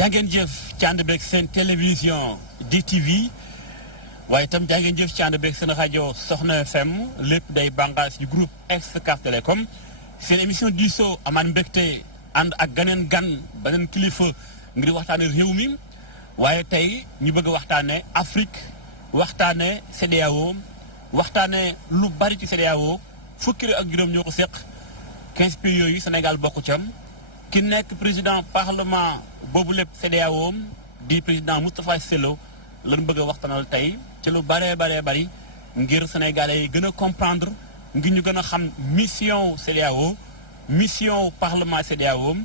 jàngeen jëf ci ànd beeg seen télévision DTV waaye itam jàngeen jëf ci ànd beeg seen rajo Soxna FM lépp day bànqaas yu groupe Excaf Télécom seen émission diisoo amaat mbégte ànd ak ganeen gan beneen kilifa ngir waxtaane réew mi waaye tey ñu bëgg a waxtaane Afrique waxtaane CEDEAO waxtaane lu bari ci CEDEAO fukki réew ak juróom ñoo ko seq 15 pays yooyu Sénégal bokku ca ki nekk président parlement boobu lépp CEDEAO di président Moustapha Cissé Lo lan bëgg a waxtaanal tey ci lu bari ngir sénégalais yi gën a comprendre ngir ñu gën a xam mission CEDEAO mission parlement CEDEAO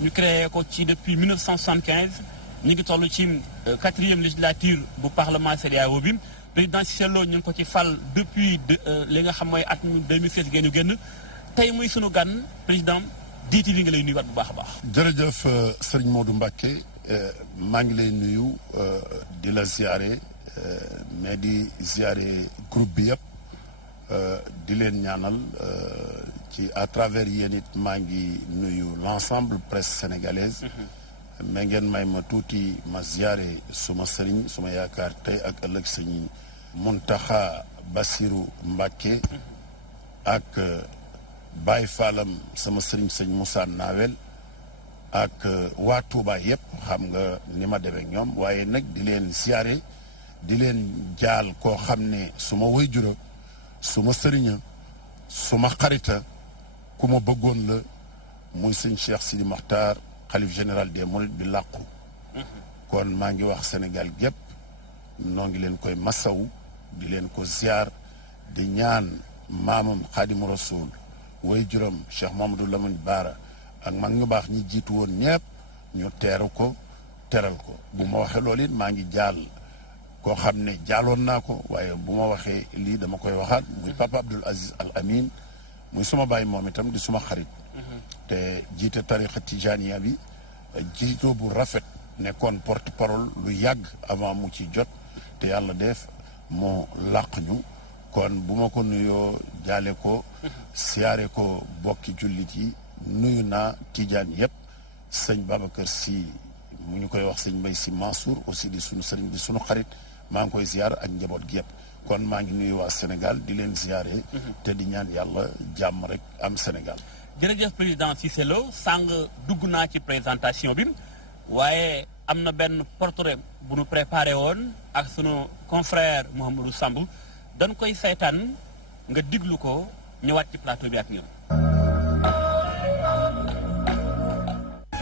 ñu créé ko ci depuis 1975 ñu ngi toll ci 4e législature bu parlement CEDEAO bi président Cissé Lo ñu ngi ko ci fal depuis li nga xam mooy at 2016 génn génn tey muy sunu gan président DTV nga lay nuyuwaat bu baax a baax. jërëjëf Serigne Modou Mbacké maa ngi lay nuyu di la ziare mais di ziare groupe bi yëpp di leen ñaanal ci à travers yéen it maa ngi nuyu l'ensemble presse sénégalaise. mais ngeen may ma tuuti ma ziare suma sëriñ suma yaakaar tey ak ëllëg sëñ Mountakha Bassirou Mbacké ak Baye Fallam sama sëriñ sëñ Moussa Nawel ak waa Touba yëpp xam nga ni ma demee ñoom waaye nag di leen ziare di leen jaal koo xam ne suma waajur suma sëriña suma xarita ku ma bëggoon la muy sëñ Cheikh Sidi Makhtar xalif général des Mourides bi làqu kon maa ngi wax Sénégal gépp noo ngi leen koy masawu di leen ko ziar di ñaan maamam Xaadimu Rasuul way juróom Cheikh Mamadou Lamine Bara ak mag ñu baax ñi jiitu woon ñëpp ñu teeru ko teral ko bu ma waxee loolu it maa ngi jaal koo xam ne jaaloon naa ko waaye bu ma waxee lii dama koy waxaat muy papa Abdoul Aziz Al Amin muy suma baay moom itam di suma xarit te jiite tarixa tijaniya bi jiitoo bu rafet nekkoon porte parole lu yàgg avant mu ci jot te yàlla def moo làq ñu kon bu ma ko nuyoo jaale ko siyaare ko bokki jullit yi nuyu naa tijaan yëpp sëñ Babacar Sy mu ñu koy wax sëñ Mbaye Sy Mansour aussi di sunu sëriñ di sunu xarit maa ngi koy ziar ak njaboot gi yëpp kon maa ngi nuyu waa Sénégal di leen ziare te di ñaan yàlla jàmm rek am Sénégal. jërëjëf président Cissé Lo sàng dugg naa ci présentation bi waaye am na benn portrait bu nu préparé woon ak sunu confrère Mouhamadou Samb dañ koy saytaan nga diglu ko ñëwaat ci plateau bi ak ñoom.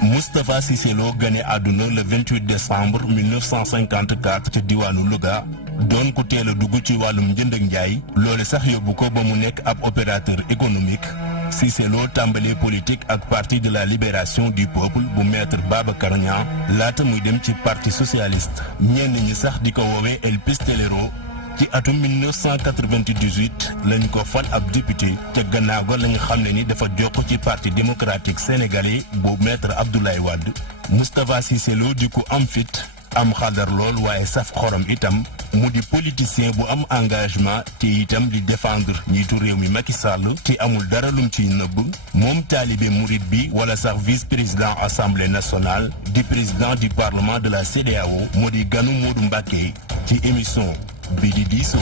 Moustapha Cissé Lo gane àdduna le 28 décembre 1954 ca diwaanu Louga doon ku teel a dugg ci wàllum njënd ak njaay loole sax yóbbu ko ba mu nekk ab opérateur économique Cissé Lo tàmbalee politique ak parti de la libération du peuple bu maître Babacar Niang laata muy dem ci parti socialiste ñenn ñi sax di ko woowee El Pistolero ci atum 1998 lañ ko fal ab député te gannaaw ga lañu xam ne ni dafa jokk ci parti démocratique sénégalais bu maître Abdoulaye Wade Moustapha Cissé Lo di ku am fit am xadar lool waaye saf xorom itam mu di politicien bu am engagement te itam di défendre njiitu réew mi Macky Sall te amul dara lum ciy nëbb moom taalibe murit bi wala sax vice-président assemblée nationale di président du parlement de la CEDEAO moo di ganu Modou Mbacké ci émission bi di diisoo.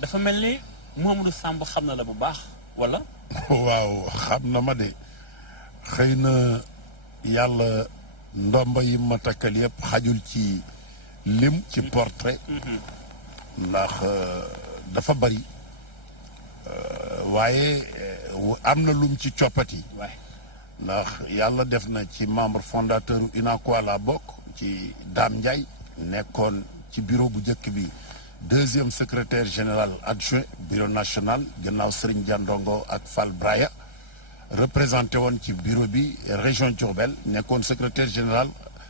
dafa mel ni Mouhamadou Samb xam na la bu baax wala. waaw xam na ma de xëy na yàlla ndomba yi ma takkal yëpp xajul ci lim ci portrait ndax dafa bari waaye am na lum ci coppati ndax yàlla def na ci membre fondateur UNACOIS la bokk ci Dame Ndiaye nekkoon ci bureau bu njëkk bi 2e secrétaire général adjoint bureau national gannaaw Serigne Diandongo ak Fall Braya représenté woon ci bureau bi région Diourbel nekkoon secrétaire général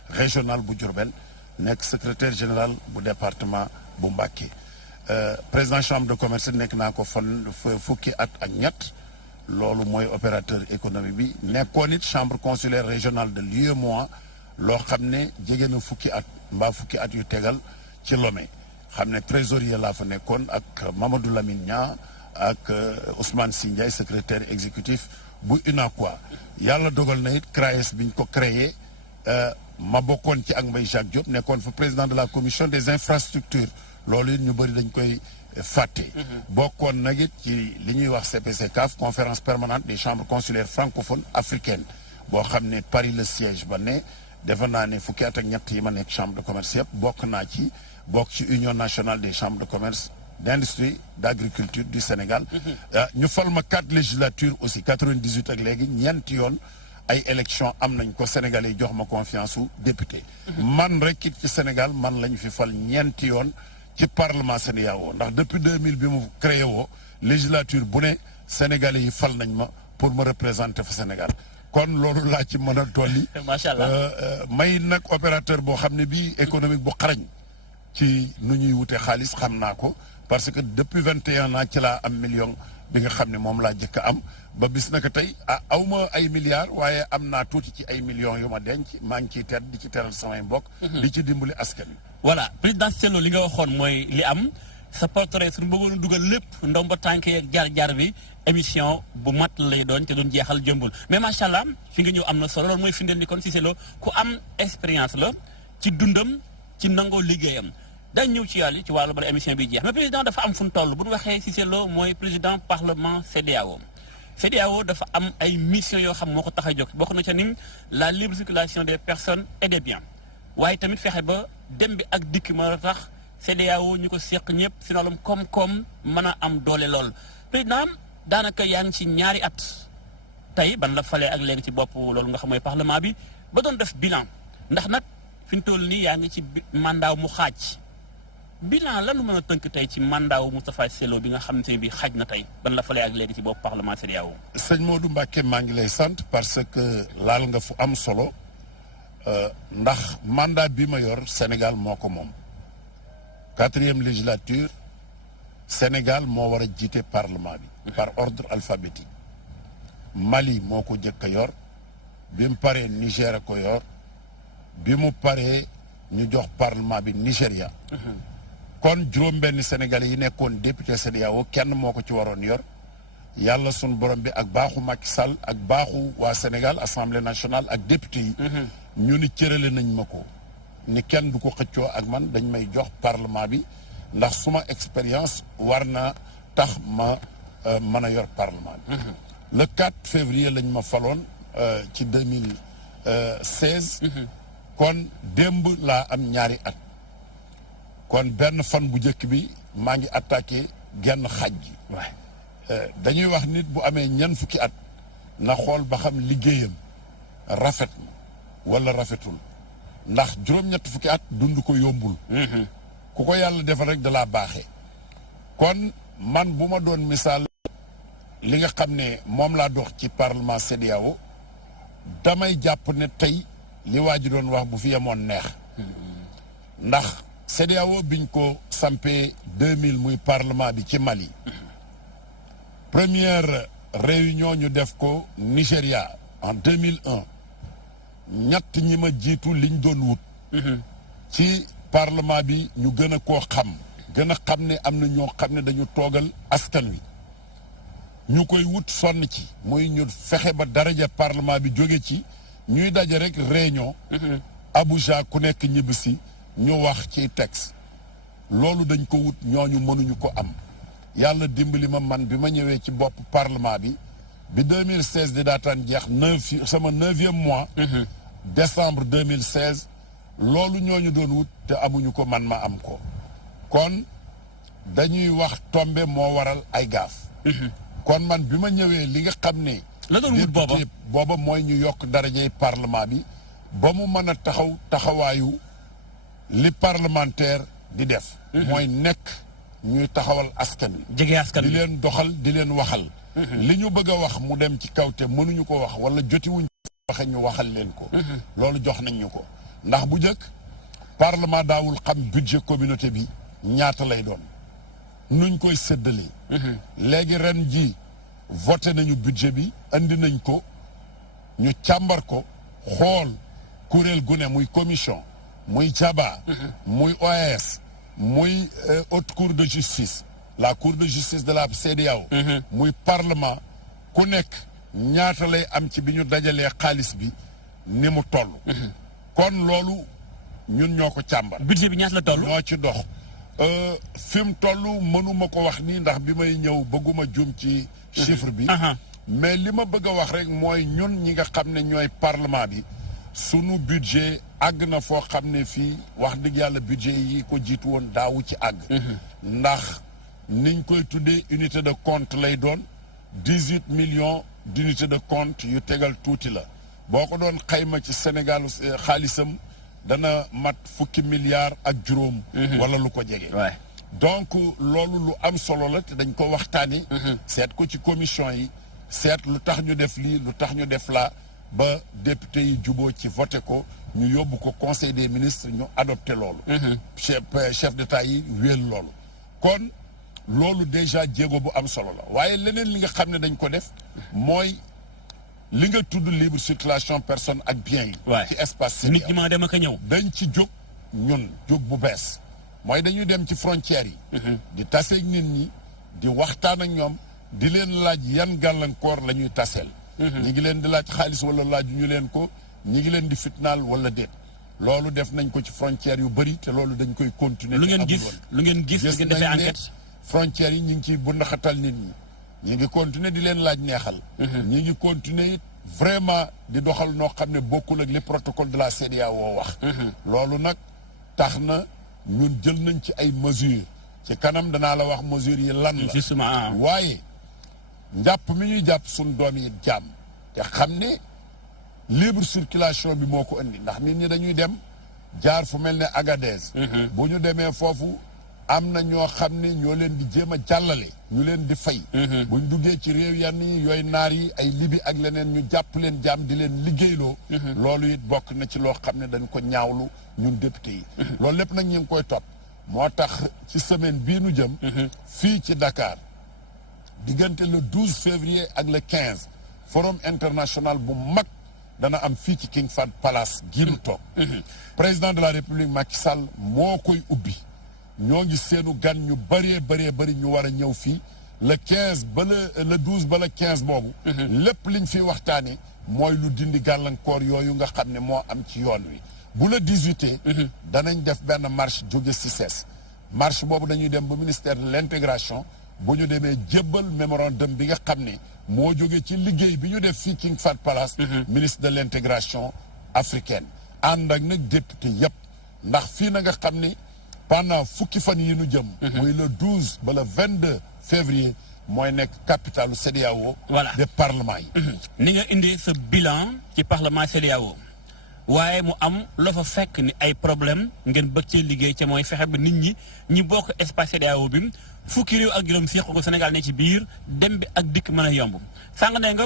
régional bu Diourbel nekk secrétaire général bu département bu Mbacké président chambre de commerce nekk naa ko fan fukki at ak ñett loolu mooy opérateur économique bi nekkoon it chambre consulaire régionale de l'UEMOA loo xam ne jege na fukki at mbaa fukki at yu tegal ci Lomé xam ne trésorier laa fa nekkoon ak Mamadou Lamine Nia ak Ousmane Sy Ndiaye secrétaire exécutif bu UNACOIS. yàlla dogal na it CRAES biñ ko créé ma bokkoon ci ak Mbaye Jacques Diop nekkoon fa président de la commission des infrastructures loolu it ñu bëri dañ koy fàtte. bokkoon nag it ci li ñuy wax CPCAF conférence permanente des chambres consulaires francophones africaines boo xam ne Paris le siège ba ne defe naa ne fukki at ak ñett yi ma nekk chambre de commerce yëpp bokk naa ci bokk ci union nationale des chambres de commerce d'industrie d'agriculture du Sénégal. ñu fal ma 4 législatures aussi 98 ak léegi ñeenti yoon ay élection am nañ ko Sénégalais yi jox ma confiance su député. man rek it ci Sénégal man lañu fi fal ñeenti yoon ci parlement CEDEAO ndax depuis 2000 bi mu créé woo législature bu ne Sénégalais yi fal nañ ma pour me représenter fa Sénégal kon loolu laa ci mën a dolli. macha allah may nag opérateur boo xam ne bii économique bu xarañ ci nu ñuy wute xaalis xam naa ko parce que depuis 21 ans ci laa am million bi nga xam ne moom laa jëkk am ba bis naka tey awma ay milliards waaye am naa tuuti ci ay millions yu ma denc maa ngi ciy tedd di ci teral samay mbokk. di ci dimbali askan wi. voilà président Sello li nga waxoon mooy li am sa portrait suñu bëggoon a dugal lépp ndomba tànk yeeg jaar-jaar bi émission bu mat lay doon te doon jeexal jëmbul mais macha allah fi nga ñëw am na solo loolu mooy firndeel ni kon Cissé Lo ku am expérience la ci dundam ci nangoo liggéeyam. dañ ñëw ci yàlla ci wàllu bala émission bi jeex mais président dafa am fu mu toll bu ñu waxee Cissé Lo mooy président parlement CEDEAO. CEDEAO dafa am ay mission yoo xam moo ko tax a jóg bokk na ca ni la libre circulation des personnes et des biens waaye tamit fexe ba dem bi ak dikk ma tax CEDEAO ñu ko seq ñëpp si wàllum koom-koom mën a am doole lool. président daanaka yaa ngi ci ñaari at tey ban la falee ak léegi ci bopp loolu nga xam mooy parlement bi ba doon def bilan ndax nag fi mu toll nii yaa ngi ci mandat mu xaaj. bilan lanu mën a tënk tey ci mandat wu Moustapha Cissé Lo bi nga xam ne bi xaj na tey ban la falee ak léegi ci bopp parlement CEDEAO. sëñ Modou Mbacké maa ngi lay sant parce que laal nga fu am solo ndax mandat bi ma yor Sénégal moo ko moom 4e législature Sénégal moo war a jiite parlement bi. par ordre alphabétique. Mali moo ko jëkk a yor bi mu paree Niger a ko yor bi mu paree ñu jox parlement bi Nigéria. kon juróom-benni Sénégalais yi nekkoon député CEDEAO kenn moo ko ci waroon yor yàlla sunu borom bi ak baaxu Macky Sall ak baaxu waa Sénégal assemblée nationale ak député yi. ñu ni cërale nañ ma ko ni kenn du ko xëccoo ak man dañ may jox parlement bi ndax suma expérience war na tax ma mën a yor parlement bi. le 4 février lañ ma faloon ci 2016. kon démb laa am ñaari at. kon benn fan bu njëkk bi maa ngi attaqué genn xaaj gi. dañuy wax nit bu amee ñeent fukki at na xool ba xam liggéeyam rafet na wala rafetul ndax juróom-ñett fukki at dund ko yombul. ku ko yàlla defal rek da laa baaxee. kon man bu ma doon misaal li nga xam ne moom laa dox ci parlement CEDEAO damay jàpp ne tey li waa ji doon wax bu fi yemoon neex. ndax CEDEAO biñ ko sampee 2000 muy parlement bi ci Mali. première réunion ñu def ko Nigéria en 2001 ñett ñi ma jiitu liñ doon wut. ci parlement bi ñu gën a koo xam. gën a xam ne am na ñoo xam ne dañu toogal askan wi. ñu koy wut sonn ci. muy ñu fexe ba daraja parlement bi jóge ci ñuy daje rek réunion. Abuja ku nekk ñibbisi ñu wax ci texte. loolu dañ ko wut ñooñu mënuñu ko am. yàlla dimbali ma man bi ma ñëwee ci bopp parlement bi 2016 di daataan jeex sama 9e mois. décembre 2016 loolu ñooñu doon wut te amuñu ko man ma am ko. kon dañuy wax tombe moo waral ay gaaf. kon man bi ma ñëwee li nga xam ne. la doon wut booba mooy ñu yokk darajey parlement bi ba mu mën a taxawaayu li parlementaire di def. mooy nekk ñuy taxawal askan wi. jege askan wi di leen doxal di leen waxal. li ñu bëgg a wax mu dem ci kaw te mënuñu ko wax wala jotiwuñ waxe ñu waxal leen ko. loolu jox nañ ñu ko ndax bu njëkk parlement daawul xam budget communauté bi ñaata lay doon nuñ koy séddalee. léegi ren ji voté nañu budget bi andi nañ ko ñu càmbar ko xool kuréel gu ne muy commission muy jaba muy OAS muy haute cour de justice la cour de justice de la CEDEAO muy parlement ku nekk ñaata lay am ci bi ñu dajalee xaalis bi ni mu toll kon loolu ñun ñoo ko càmbar budget bi ñaata la toll ñoo ci dox fi mu toll mënuma ko wax nii ndax bi may ñëw bëgguma juum ci chiffre bi mais li ma bëgg a wax rek mooy ñun ñi nga xam ne ñooy parlement bi sunu budget àgg na foo xam ne fii wax dëgg yàlla budget yi ko jiitu woon daawu ci àgg ndax niñ koy tuddee unité de compte lay doon 18 millions d'unités de compte yu tegal tuuti la boo ko doon xayma ci Sénégal xaalisam dana mat fukki milliards ak juróom wala lu ko jege donc loolu lu am solo la te dañ ko waxtaani seet ko ci commission yi seet lu tax ñu def lii lu tax ñu def laa ba député yi juboo ci voté ko ñu yóbbu ko conseil des ministres ñu adopté loolu chef d'état yi wéel loolu kon loolu déjà jéego bu am solo la waaye leneen li nga xam ne dañ ko def mooy li nga tudd libre circulation personne ak bien yi ci espace nit ñi ma dem ak a ñëw dañ ci jóg ñun jóg bu bees mooy dañuy dem ci frontières yi di taseeg nit ñi di waxtaan ak ñoom di leen laaj yan gàllankoor la ñuy taseel ñi ngi leen di laaj xaalis wala laaju ñu leen ko ñi ngi leen di fitnaal wala déet loolu def nañ ko ci frontières yu bëri te loolu dañ koy continuer lu ngeen gis lu ngeen defee enquête frontières yi ñu ngi ciy bundaxatal nit ñi ñi ngi continuer di leen laaj neexal ñi ngi continuer it vraiment di doxal noo xam ne bokkul ak les protocoles de la CEDEAO wax loolu nag tax na ñun jël nañ ci ay mesures ci kanam danaa la wax mesures yi lan la justement waaye njàpp mi ñuy jàpp suñ doom yi jàmm te xam ne libre circulation bi moo ko indi ndax nit ñi dañuy dem jaar fu mel ne Agadez bu ñu demee foofu am na ñoo xam ne ñoo leen di jéem a jàllale ñu leen di fay buñ duggee ci réew yenn yi yooyu naar yi ay libi ak leneen ñu jàpp leen jaam di leen liggéeyloo loolu it bokk na ci loo xam ne dañ ko ñaawlu ñun député yi loolu lépp nag ñu ngi koy topp moo tax ci semaine bii nu jëm fii ci Dakar diggante le 12 février ak le 15 forum international bu mag dana am fii ci King Fahd Palace gii nu toog président de la République Macky Sall moo koy ubbi ñoo ngi seenu gan ñu bëree ñu war a ñëw fii le 15 ba le 12 ba le 15 boobu lépp liñ fiy waxtaane mooy lu dindi gàllankoor yooyu nga xam ne moo am ci yoon wi bu le 18 danañ def benn marche jóge CICES marche boobu dañuy dem ba ministère de l'intégration bu ñu demee jébbal mémorandum bi nga xam ne moo jóge ci liggéey bi ñu def fii King Fahd Palace ministre de l'intégration africaine ànd ak nag député yépp ndax fii na nga xam ne pendant fukki fan yi nu jëm muy le 12 ba le 22 février mooy nekk capitalu CEDEAO de parlement yi ni nga indi sa bilan ci parlement CEDEAO waaye mu am la fa fekk ni ay problème ngeen bëgg cee liggéey ca mooy fexe ba nit ñi bokk espace CEDEAO bi fukki réew ak juróom fii ko Sénégal ne ci biir dem bi ak dikk mën a yomb sàng ne nga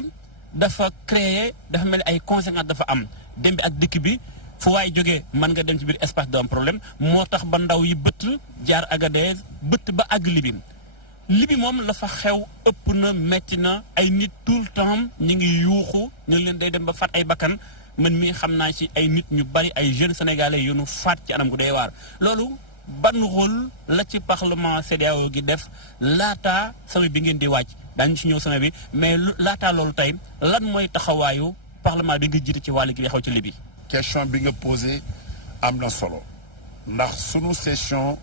dafa créer dafa mel ay conséquences dafa am dem bi ak dikk bi fu waay jógee mën nga dem ci biir espace du am problème moo tax ba ndaw yi bëtt jaar Agadez bëtt ba àgg Libi moom la fa xew ëpp na metti na ay nit tout le temps ñu ngi yuuxu ñu leen day dem ba faat ay bakkan man mii xam naa ci ay nit ñu bari ay jeunes sénégalais yu nu faat ci anam gu doy waar loolu ban rôle la ci parlement CEDEAO gi def laata sama bi ngeen di wàcc daañu ci ñëw sama bi mais laata loolu tey lan mooy taxawaayu parlement bi nga jiite ci wàll gi xew ci Libi. question bi nga posé am na solo ndax sunu session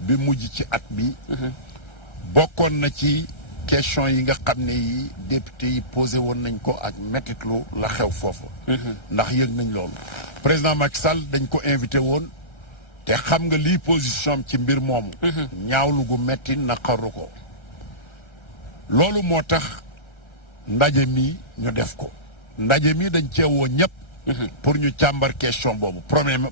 bi mujj ci at bi bokkoon na ci question yi nga xam ne yi député yi posé woon nañ ko ak mettitlu la xew foofu ndax yëg nañ loolu président Macky Sall dañ ko invité woon te xam nga lii position ci mbir moomu ñaawlu gu metti naqaru ko loolu moo tax ndaje mi ñu def ko ndaje mi dañ cee woo ñëpp pour ñu càmbar question boobu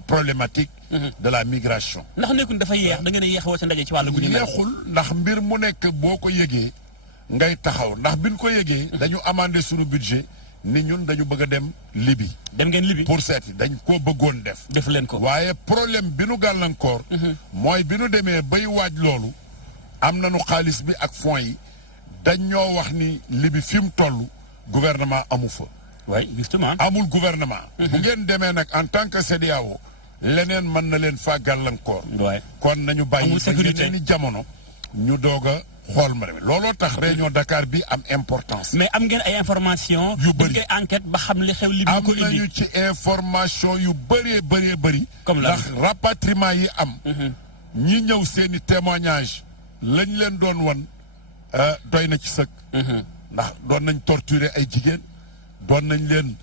problématique de la migration ndax nekkul dafa yeex da ngeen a yeex woo sa ndaje ci wàllu guddi yeexul ndax mbir mu nekk boo ko yëgee ngay taxaw ndax biñ ko yëgee dañu amandé suñu budget ni ñun dañu bëgg a dem Libye dem ngeen Libye pour seeti dañ koo bëggoon def leen ko waaye problème bi nu gàllankoor mooy bi nu demee bay waaj loolu am nañu xaalis bi ak fonds yi dañ ñoo wax ni Libye fi mu toll gouvernement amu fa oui justement amul gouvernement bu ngeen demee nag en tant que CEDEAO leneen mën na leen faa gàllankoor. Ouais. kon nañu bàyyi Amul ba sécurité. yeneen i jamono ñu doog a xool mbir mi looloo tax réunion Dakar bi am importance. mais am ngeen ay information Yu bëri. ngay enquête ba xam li xew li bi am ko indi. nañu ci information yu bëri. Comme lan? ndax rapatriement yi am. ñi ñëw seeni témoignage lañ leen doon wan doy na ci sëkk. ndax doon nañ torturer ay jigéen doon nañ leen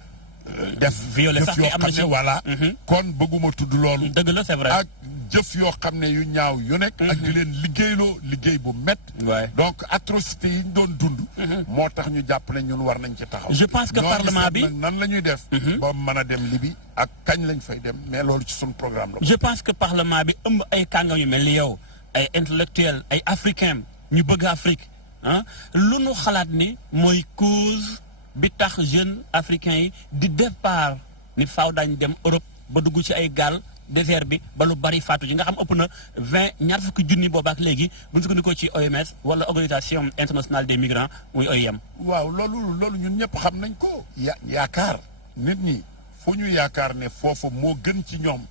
def. Violer jëf sax yoo kay am na xam ci. ne voilà. kon bëgguma tudd loolu. dëgg la c'est vrai. ak jëf yoo xam ne yu ñaaw yu nekk. ak di leen liggéeyloo liggéey bu mett. Ouais. donc atrocité yi ñu doon dund. moo tax ñu jàpp ne ñun war nañ ci taxaw. Je pense que ñoo parlement seet bi- nag nan la ñuy def. ba mën a dem Libi ak kañ lañ fay dem mais loolu ci suñu programme la. je pense que parlement bi ëmb ay kàngam yu mel ni yow ay intellectuels ay africains ñu bëgg Afrique ah lu nu xalaat ni mooy cause bi tax jeunes africains yi di départ ni faaw daañu dem Europe ba dugg ci ay gaal désert bi ba lu bari faatu yi nga xam ëpp na 20 fukki junni boobaak léegi bu ñu sukkandikoo ci OMS wala organisation internationale des migrants muy OIM. waaw loolu ñun ñëpp xam nañ ko. yaakaar nit ñi fu ñu yaakaar ne foofu moo gën ci ñoom.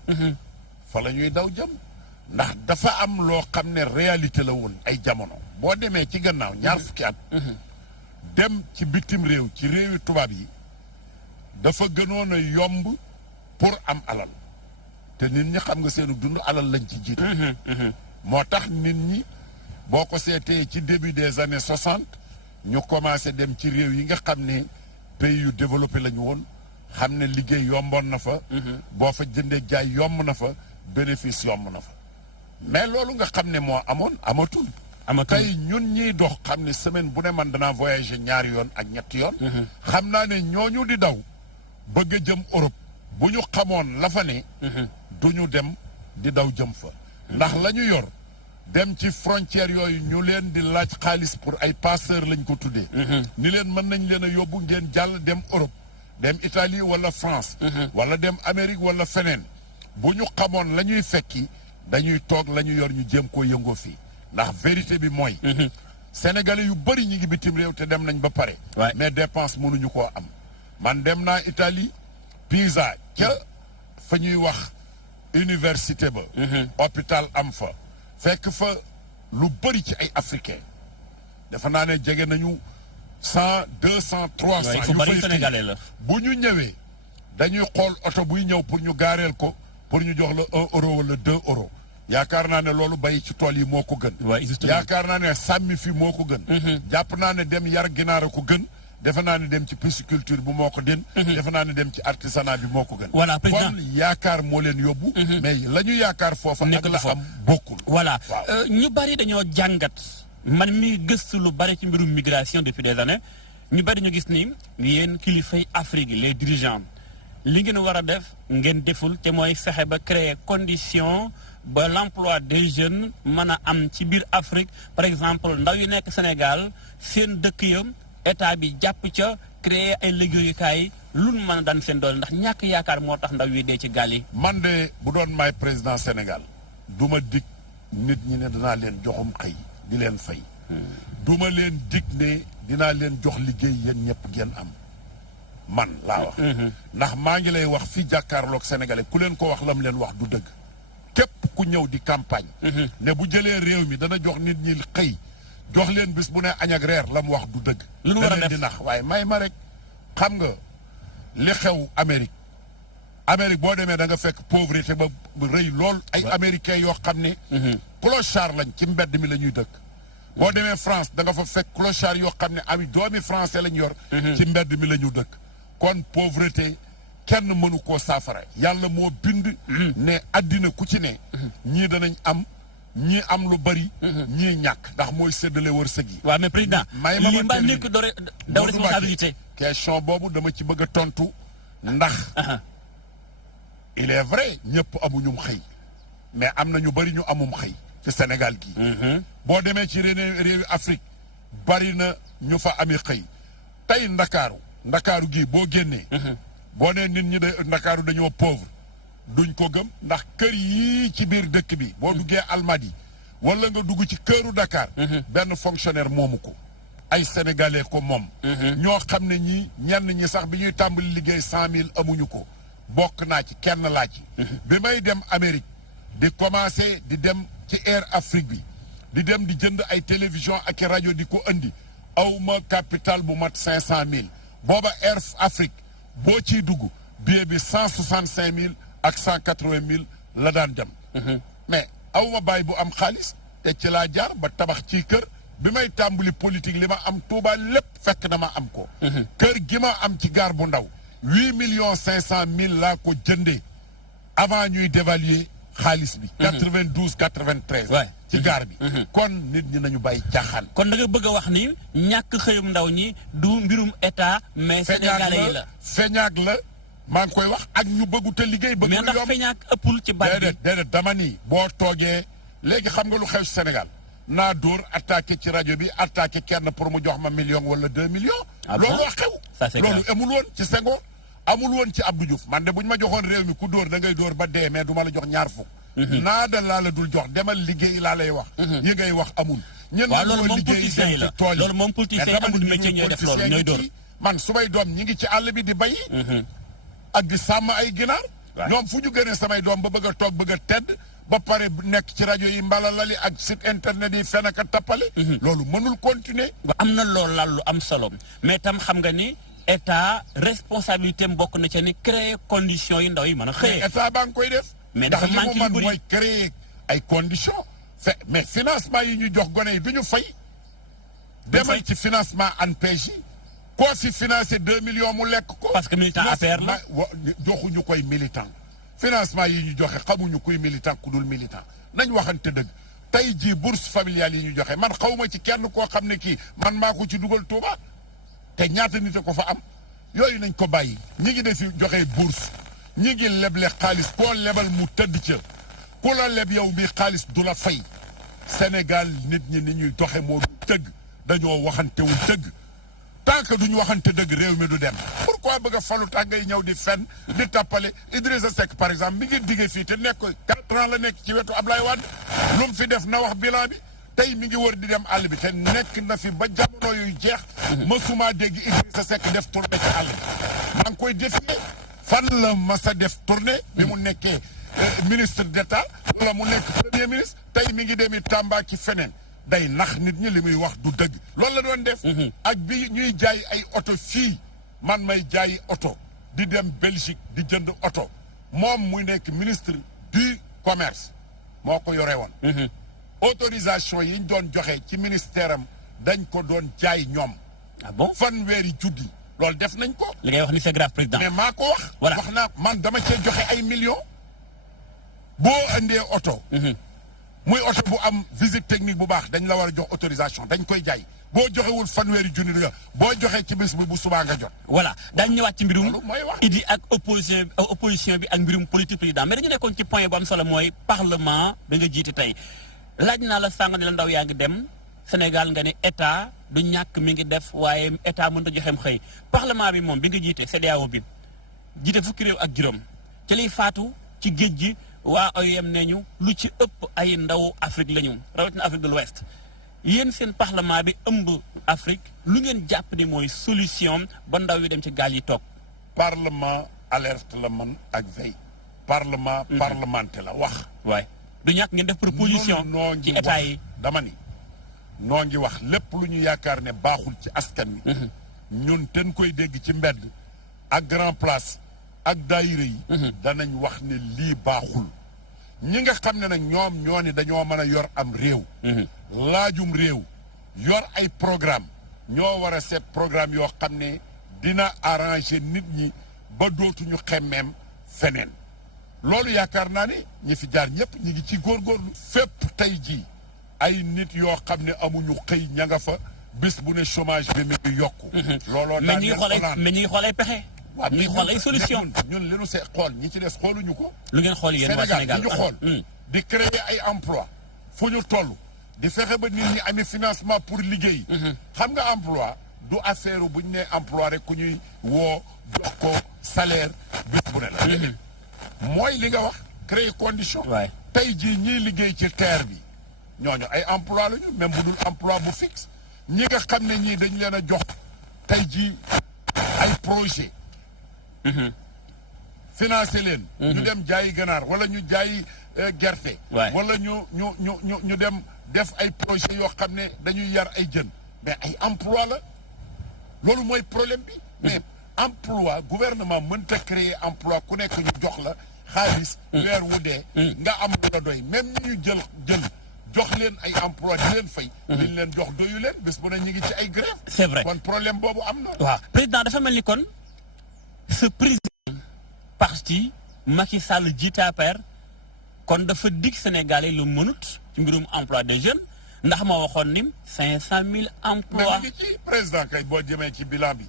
fa la ñuy daw jëm. ndax dafa am loo xam ne réalité la woon ay jamono. boo demee ci gannaaw ñaar fukki at. dem ci bitim réew ci réewi tubaab yi dafa gënoon a yomb pour am alal te nit ñi xam nga seenu dund alal lañ ci jiitu. moo tax nit ñi boo ko seetee ci début des années 60 ñu commencé dem ci réew yi nga xam ne pays yu développé lañu woon xam ne liggéey yomboon na fa. boo fa jëndee jaay yomb na fa bénéfice yomb na fa mais loolu nga xam ne moo amoon amatul. tey ñun ñiy dox xam ne semaine bu ne man danaa voyager ñaari yoon ak ñetti yoon. xam naa ne ñooñu di daw bëgg a jëm Europe bu ñu xamoon la fa ne. du ñu dem di daw jëm fa. ndax la ñu yor dem ci frontières yooyu ñu leen di laaj xaalis pour ay passeurs lañ ko tuddee. ni leen mën nañ leen a yóbbu ngeen jàll dem Europe dem Italie wala France. wala dem Amérique wala feneen bu ñu xamoon la ñuy fekki dañuy toog la ñu yor ñu jéem koo yëngoo fii. ndax vérité bi mooy. Sénégalais yu bëri ñi ngi bitim réew te dem nañ ba pare. mais dépense mënuñu koo am. man dem naa Italie Pisa ca fa ñuy wax université ba. hôpital am fa. fekk fa lu bëri ci ay africain dafa naa ne jege nañu 100 200 300. yu bëri Sénégalais la. bu ñu ñëwee dañuy xool oto buy ñëw pour ñu gaareel ko pour ñu jox la 1 euro wala 2 euros. yaakaar naa ne loolu bay ci tool yi moo ko gën. yaakaar naa ne sàmmi fi moo ko gën. jàpp naa ne dem yar ginaar a ko gën. defe naa ne dem ci pisciculture bi moo ko gën. defe naa ne dem ci artisanat bi moo ko gën. voilà président kon yaakaar moo leen yóbbu. mais la ñu yaakaar foofa ak la am bokkul. voilà ñu bari dañoo jàngat man mi gëstu lu bari ci mbirum migration depuis des années ñu bari ñu gis ni yéen kilifay Afrique les dirigeants li ngeen war a def ngeen deful te mooy fexe ba créer condition. ba l'emploi des jeunes mën a am ci biir Afrique par exemple ndaw yu nekk Sénégal seen dëkk yam état bi jàpp ca créer ay liggéeyukaay lu nu mën a daan seen doole ndax ñàkk yaakaar moo tax ndaw yi dee ci gaal yi. man de bu doon maay président Sénégal du ma dig nit ñi ne danaa leen joxum xëy di leen fay. du ma leen dig ne dinaa leen jox liggéey yéen ñëpp ngeen am man laa wax. ndax maa ngi lay wax fii jàkkaarloog sénégalais ku leen ko wax lam leen wax du dëgg. képp ku ñëw di campagne. ne bu jëlee réew mi dana jox nit ñi xëy jox leen bis bu ne añ ak reer la mu wax du dëgg. lu war a def di nax waaye may ma rek xam nga li xew Amérique. Amérique boo demee da nga fekk pauvreté ba rëy lool ay américains yoo xam ne. clochard lañ ci mbedd mi la ñuy dëkk. boo demee France da nga fa fekk clochard yoo xam ne ami doomi français lañ yor. ci mbedd mi la ñu dëkk. kon pauvreté. kenn mënu koo saafara yàlla moo bind ne àddina ku ci ne ñii danañ am ñii am lu bari ñii ñàkk ndax mooy séddale wërsëg yi. waaw mais président lii mbaa nekk daw responsabilité. question boobu dama ci bëgg a tontu ndax il est vrai ñëpp amuñum xëy mais am na ñu bari ñu amum xëy ci Sénégal gi boo demee ci réewi Afrique bari na ñu fa amee xëy tey ndakaaru gi boo génnee boo nee nit ñi de Ndakaaru dañoo pauvre duñ ko gëm ndax kër yii ci biir dëkk bi boo duggee Almadi wala nga dugg ci këru Dakar benn fonctionnaire moomu ko ay sénégalais ko moom ñoo xam ne ñenn ñi sax bi ñuy tàmbali liggéey 100 000 amuñu ko bokk naa ci kenn laa ci. bi may dem Amérique di commencé di dem ci Air Afrique bi di dem di jënd ay télévision ak i rajo di ko andi awma capital bu mat 500 000 booba Air Afrique boo ciy dugg billet bi 165 000 ak 180 000 la daan dem. mais awma bàyyi bu am xaalis te ci laa jaar ba tabax ci kër bi may tàmbali politique li ma am Touba lépp fekk dama am ko. kër gi ma am ci gaar bu ndaw 8,500,000 laa ko jëndee avant ñuy dévaluer xaalis bi. 92 93. ci gaar bi. kon nit ñi nañu bàyyi caaxaan. kon da nga bëgg a wax ni ñàkk xëyum ndaw ñi du mbirum état mais sénégalais yi la feñaag la maa ngi koy wax ak ñu bëggu te liggéey. bëgg lu yomb mais ndax feñaag ëppul ci bàyyi. déedéet dama ni boo toogee léegi xam nga lu xew Sénégal naa dóor attaqué ci rajo bi attaqué kenn pour mu jox ma 1 million wala 2 millions. loolu xew. loolu amul woon ci Senghor amul woon ci Abdou Diouf man de bu ñu ma joxoon réew mi ku dóor da ngay dóor ba dee mais du ma la jox ñaar fukk. naa da laa la dul jox demal liggéey laa lay wax. yi ngay wax amul. waaw loolu moom politiciens yi la loolu moom politiciens yi amul métier ñooy def loolu ñooy dóor. man su may doom ñi ngi ci àll bi di bay. ak di sàmm ay ginaar. ñoom fu ñu gënee samay doom ba bëgg a toog bëgg a tedd ba pare nekk ci rajo yi mbalalali ak site internet yi fen ak a tappale. loolu mënul continuer. am na loolu laal lu am solo mais tam xam nga ni état responsabilité am bokk na ci ni créer conditions yi ndaw yi mën a xëyee. état baa ngi koy def. mais dafa manqué lu bëri mooy créer ay conditions. mais financement yi ñu jox gone yi du ñu fay. demal ci financement ANPEJ yi. koo fi financé 2 millions mu lekk ko. parce que militant affaire la joxuñu koy militant. financement yi ñu joxe xamuñu kuy militant ku dul militant nañ waxante dëgg tey jii bourse familiale yi ñu joxe man xawma ci kenn koo xam ne kii man maa ko ci dugal Touba te ñaata nit a ko fa am yooyu nañ ko bàyyi ñi ngi defi joxe bourse ñi ngi leble xaalis koo lebal mu tëdd ca ku la leb yow bi xaalis du la fay Sénégal nit ñi ni ñuy doxe moo du dëgg dañoo waxantewul dëgg tant que duñu waxante dëgg réew mi du dem pourquoi bëgg a falu tàng ngay ñëw di fen di tappale Idrissa Seck par exemple mi ngi diggee fii te nekk 4 ans la nekk ci wetu Ablaye Wade lu mu fi def na wax bilan bi tey mi ngi wër di dem àll bi te nekk na fi ba jamono yuy jeex mësuma dégg Idrissa Seck def tournée ci àll bi maa ngi koy défier fan la masa def tournée bi mu nekkee ministre d'État wala mu nekk premier ministre tey mi ngi demi Tamba ci feneen day nax nit ñi li muy wax du dëgg loolu la doon def. ak bi ñuy jaay ay oto fii man may jaay oto di dem Belgique di jënd oto moom muy nekk ministre du commerce moo ko yore woon. autorisation yi ñu doon joxe ci ministère am dañ ko doon jaay ñoom. ah bon fanweeri juddi loolu def nañ ko. li ngay wax ni c'est grave président. mais maa ko wax. voilà wax naa man dama cee joxe ay millions. boo indee oto. muy oto bu am visite technique bu baax dañ la war a jox autorisation dañ koy jaay boo joxewul fanweeri junni nga boo joxee ci bés bi bu subaa nga jot. voilà daañu ñëwaat ci mbirum. mooy wax Idi ak opposition bi ak mbirum politique président mais dañu nekkoon ci point bu am solo mooy parlement da nga jiite tey laaj naa la sànq ne la ndaw yaa ngi dem Sénégal nga ne état du ñàkk mi ngi def waaye état mënut a joxeem xëy parlement bi moom bi nga jiite CEDEAO bi jiite fukki réew ak juróom ci liy faatu ci géej gi. waa OIM nee ñu lu ci ëpp ay ndaw Afrique la ñu rawatina Afrique de l'Ouest yéen seen parlement bi ëmb Afrique lu ngeen jàpp ni mooy solution ba ndaw yi dem ci gaal yi toog. parlement alerte la man ak veille. parlement parlementaire la wax. waay du ñàkk ngeen def proposition. ci état yi dama ni noo ngi wax lépp lu ñu yaakaar ne baaxul ci askan wi. ñun ten koy dégg ci mbedd ak grand place. ak daayira yi danañ wax ne lii baaxul ñi nga xam ne nag ñoom ñoo ni dañoo mën a yor am réew laajum réew yor ay programme ñoo war a seet programme yoo xam ne dina arranger nit ñi ba dootuñu xemmeem feneen loolu yaakaar naa ne ñi fi jaar ñëpp ñi ngi ci góorgóorlu fépp tey jii ay nit yoo xam ne amuñu xëy ña nga fa bés bu ne chômage bi mi ngi yokku looloo mais ñuy xool ay pexe waaw ñuy xool ay solution ñun li nu see xool ñi ci des xooluñu ko. lu ngeen xool yéen waa Sénégal ñu xool di créer ay emploi fu ñu toll di fexe ba nit ñi amee financement pour liggéey. xam nga emploi du affaire bu ñu nee emploi rek ku ñuy woo jox ko salaire bis bu ne la. mooy li nga wax créer condition. tey jii ñiy liggéey ci terre bi ñooñu ay emploi la ñu même bu dul emploi bu fixe ñi nga xam ne ñii dañ leen a jox tey jii ay projet financé leen. ñu dem jaayi ganaar wala ñu jaayi gerte. wala ñu dem def ay projet yoo xam ne dañuy yar ay jën mais ay emploi la loolu mooy problème bi. mais emploi gouvernement mënta créer emploi ku nekk ñu jox la xaalis. weer wu dee. nga am lu la doy même ñu jël jox leen ay emploi di leen fay. liñ leen jox doyu leen bés bu ne ñu ngi ci ay grève. c'est vrai kon problème boobu am na. waaw président dafa mel ni kon ce président parti Macky Sall jiite APR kon dafa dig Sénégalais lu mënut ci mbirum emploi des jeunes ndax ma waxoon ni 500 000 emplois. mais ci président kay boo jëmee ci bilan bi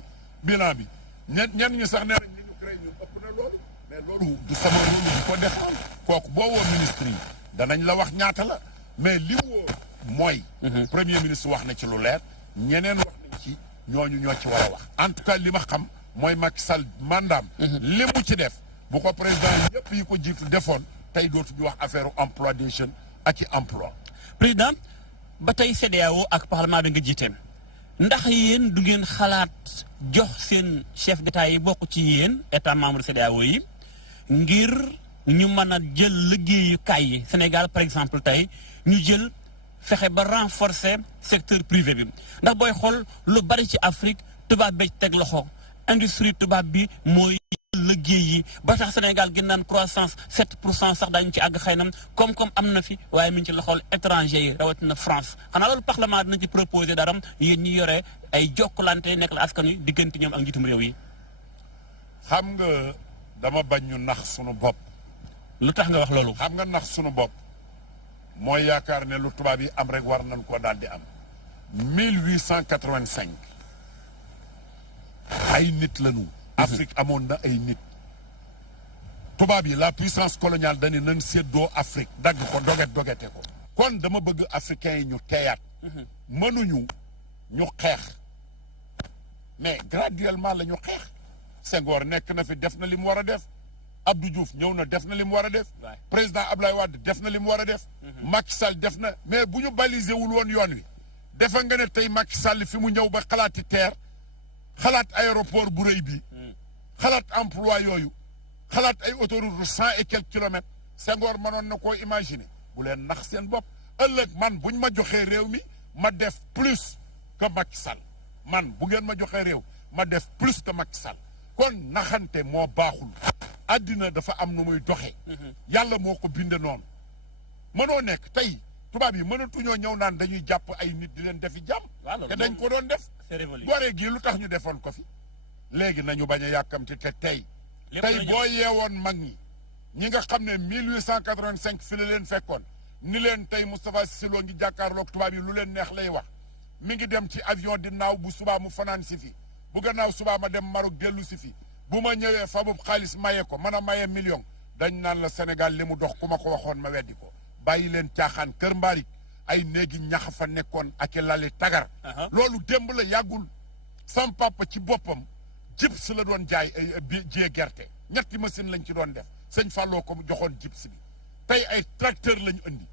ñenn ñu sax nee nañ ñu créé ñu ëpp na loolu mais loolu du sama loolu du ko def kooku boo woo ministre yi danañ la wax ñaata la mais li woo mooy. premier ministre wax na ci lu leer ñeneen wax nañ ci ñooñu ñoo ci war a wax. en tout cas li ma xam mooy Macky Sall mandaam. li mu ci def bu ko président yëpp yi ko jiitu defoon tey dootuñu wax affaire emploi des jeunes ak ci emploi. président ba tey CEDEAO ak parlement bi nga jiiteem ndax yéen du ngeen xalaat jox seen chef d'état yi bokk ci yéen état membre CEDEAO yi ngir ñu mën a jël liggéeyukaay yi Sénégal par exemple tey ñu jël fexe ba renforcer secteur privé bi ndax booy xool lu bari ci Afrique tubaab bi teg loxo industrie tubaab bi mooy liggéey yi ba tax Sénégal gën naan croissance 7% sax daañu ci àgg xëy na comme am na fi waaye mi ngi ci loxol étranger yi rawatina France xanaa loolu parlement dina ci proposer dara yéen ñi yore ay jokkalante nekk la askan wi diggante ñoom ak njiitum réew yi. xam nga dama bañ ñu nax sunu bopp. lu tax nga wax loolu. xam nga nax sunu bopp mooy yaakaar ne lu tubaab yi am rek war nañ koo daal di am. 1885 ay nit lañu. Afrique amoon na ay nit. tubaab yi la puissance coloniale dañu nañ séddoo Afrique dagg ko dogete ko. kon dama bëgg africains yi ñu teyaat. mënuñu ñu xeex mais graduellement la ñu xeex. Senghor nekk na fi def na li mu war a def. Abdou Diouf ñëw na def na li mu war a def. président Ablaye Wade def na li mu war a def. Macky Sall def na mais bu ñu balisé wul woon yoon wi. defa nga ne tey Macky Sall fi mu ñëw ba xalaati terre xalaat aéroport bu rëy bi. xalaat emploi yooyu. xalaat ay autoroute de 100 et quelques kilomètres. Senghor mënoon na koo imaginer. bu leen nax seen bopp ëllëg man buñ ma joxee réew mi ma def plus que Macky Sall man bu ngeen ma joxee réew ma def plus que Macky Sall kon naxante moo baaxul. àddina dafa am nu muy doxee. yàlla moo ko binde noonu. mënoo nekk tey tubaab yi mënatuñoo ñëw naan dañuy jàpp ay nit di leen defi jàmm. te dañ ko doon def. Gorée gii lu tax ñu defoon ko fi. léegi nañu bañ a yàkkamti te tey. tey boo yeewoon mag ñi nga xam ne 1885 fi la leen fekkoon ni leen tey Moustapha Cissé Lo ngi jàkkaarloog tubaab yi lu leen neex lay wax mi ngi dem ci avion di naaw bu subaa mu fanaan si fi bu gannaaw subaa ma dem Maroc dellu si fi bu ma ñëwee fabub xaalis maye ko mën a maye million dañ naan la Sénégal li mu dox ku ma ko waxoon ma weddi ko bàyyi leen caaxaan kër mbaarik ay néegi ñax fa nekkoon ak i lali tagar loolu démb la yàggul sam papa ci boppam jips la doon jaay jiyee gerte ñetti machine lañ ci doon def sëñ Falloo ko joxoon jips bi tey ay tracteur lañu indi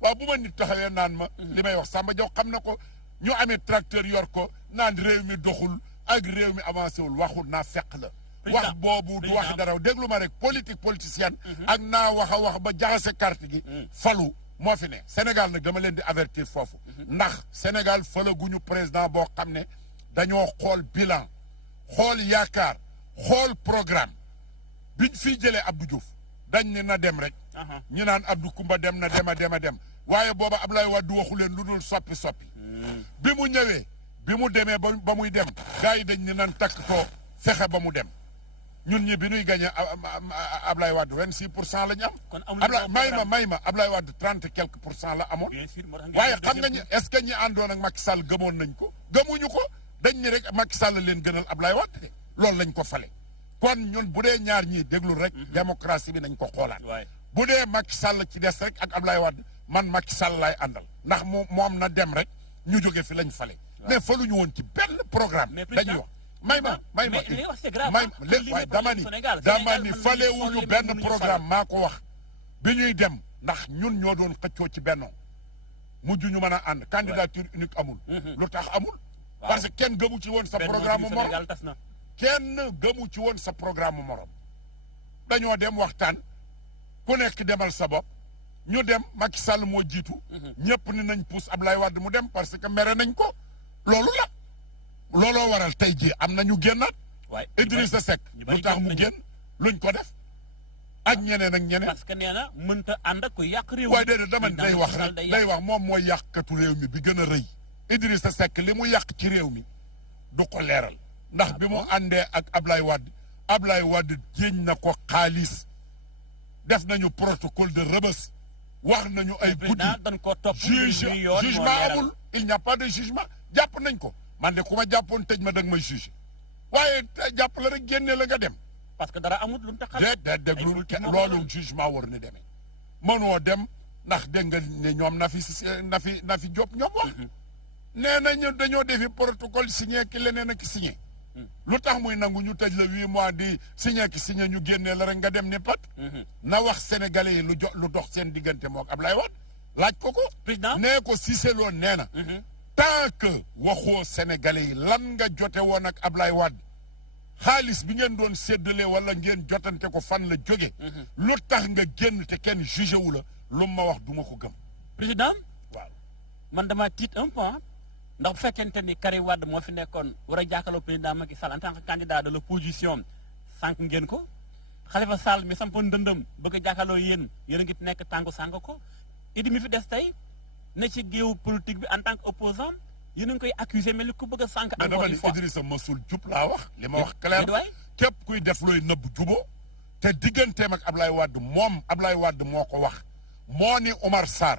waaw bu ma nit taxawee naan ma li may wax Samba Diaw xam na ko ñu amee tracteur yor ko naan réew mi doxul ak réew mi avancé wul waxul naa fekk la wax boobu du wax dara déglu ma rek politique politicienne ak naa wax a wax ba jaxase carte gi falu moo fi ne Sénégal nag dama leen di avertir foofu ndax Sénégal falaguñu président boo xam ne dañoo xool bilan xool yaakaar xool programme biñ fii jëlee Abdou Diouf dañ ne na dem rek ñu naan Abdou Koumba dem na dem waaye booba Ablaye Wade waxu leen lu dul soppi bi mu ñëwee bi mu demee ba muy dem gars yi dañ ne nan takktoo fexe ba mu dem ñun ñi bi ñuy gagné Ablaye Wade 26% la ñu am may ma Ablaye Wade 30 et quelques % la amoon waaye xam nga ñi est-ce que ñi àndoon ak Macky Sall gëmoon nañ ko gëmuñu ko dañ ni rek Macky Sall leen gënal Ablaye Wade loolu lañ ko fale kon ñun bu dee ñaar ñii déglul rek démocratie bi nañ ko xoolaat bu dee Macky Sall ci des rek ak Ablaye Wade man Macky Sall laay àndal ndax moom na dem rek ñu jóge fi lañ fale mais faluñu woon ci benn programme dañuy wax may ma waaye dama ni fale wuñu benn programme maa ko wax bi ñuy dem ndax ñun ñoo doon xëccoo ci bennoo mujj ñu mën a ànd candidature unique amul lu tax amul parce que kenn gëmu ci woon sa programme morom kenn gëmu ci woon sa programme morom dañoo dem waxtaan ku nekk demal sa bopp ñu dem Macky Sall moo jiitu. ñëpp ni nañ pousse Ablaye Wade mu dem parce que mere nañ ko loolu la. looloo waral tey jii am na ñu génnaat. waaye Idrissa Seck lu tax mu génn luñ ko def. ak ñeneen ak ñeneen. parce que nee na mënta ànd ak ku yàq réew mi. waaye déedéet dama day wax rek day wax moom mooy yàqkatu réew mi bi gën a rëy. Idrissa Seck li mu yàq ci réew mi du ko leeral. ndax bi mu àndee ak Ablaye Wade jéñ na ko xaalis def nañu protocole de Rebeuss wax nañu ay guddi jugement amul il n'y a pas de jugement jàpp nañ ko man de ku ma jàppoon tëj ma danga may juge waaye jàpp la rek génne la nga dem. parce que dara amul lu mu taxal. déedéet déglu loolu jugement war ni demee. mënoo dem ndax dégg nga ne ñoom na fi Diop ñoom wax. nee nañu dañoo defi protocole signé ki leneen ak signé. lu tax muy nangu ñu tëj la 8 mois di signé ki signé ñu génnee la rek nga dem ne pat. na wax sénégalais yi lu dox seen diggante moog Ablaye Wade laaj ko ko. président nee ko Cissé Lo nee na. tant que waxoo sénégalais yi lan nga jote woon ak Ablaye Wade xaalis bi ngeen doon séddale wala ngeen jotante ko fan la jóge lu tax nga génn te kenn jugé wu la lu ma wax duma ko gëm. président waaw man dama tiit un peu ndax bu fekkente ni Karim Wade moo fi nekkoon war a jàkkaarloo président Macky Sall en tant que candidat de l'opposition sànq ngeen ko Khalifa Sall mi sampoon ndëndëm bëgg a jàkkaarloo yéen a ngi nekk tànku sànq ko Idi mi fi des tey ne ci géewu politique bi en tant que opposant yéen a ngi koy accusé mais li ko bëgg a sànq encore une fois Idrissa masul jub laa wax li ma wax clair képp kuy def looy nëbb juboo te digganteem ak Ablaye Wade moom Ablaye Wade moo ko wax moo ni Omar Sarr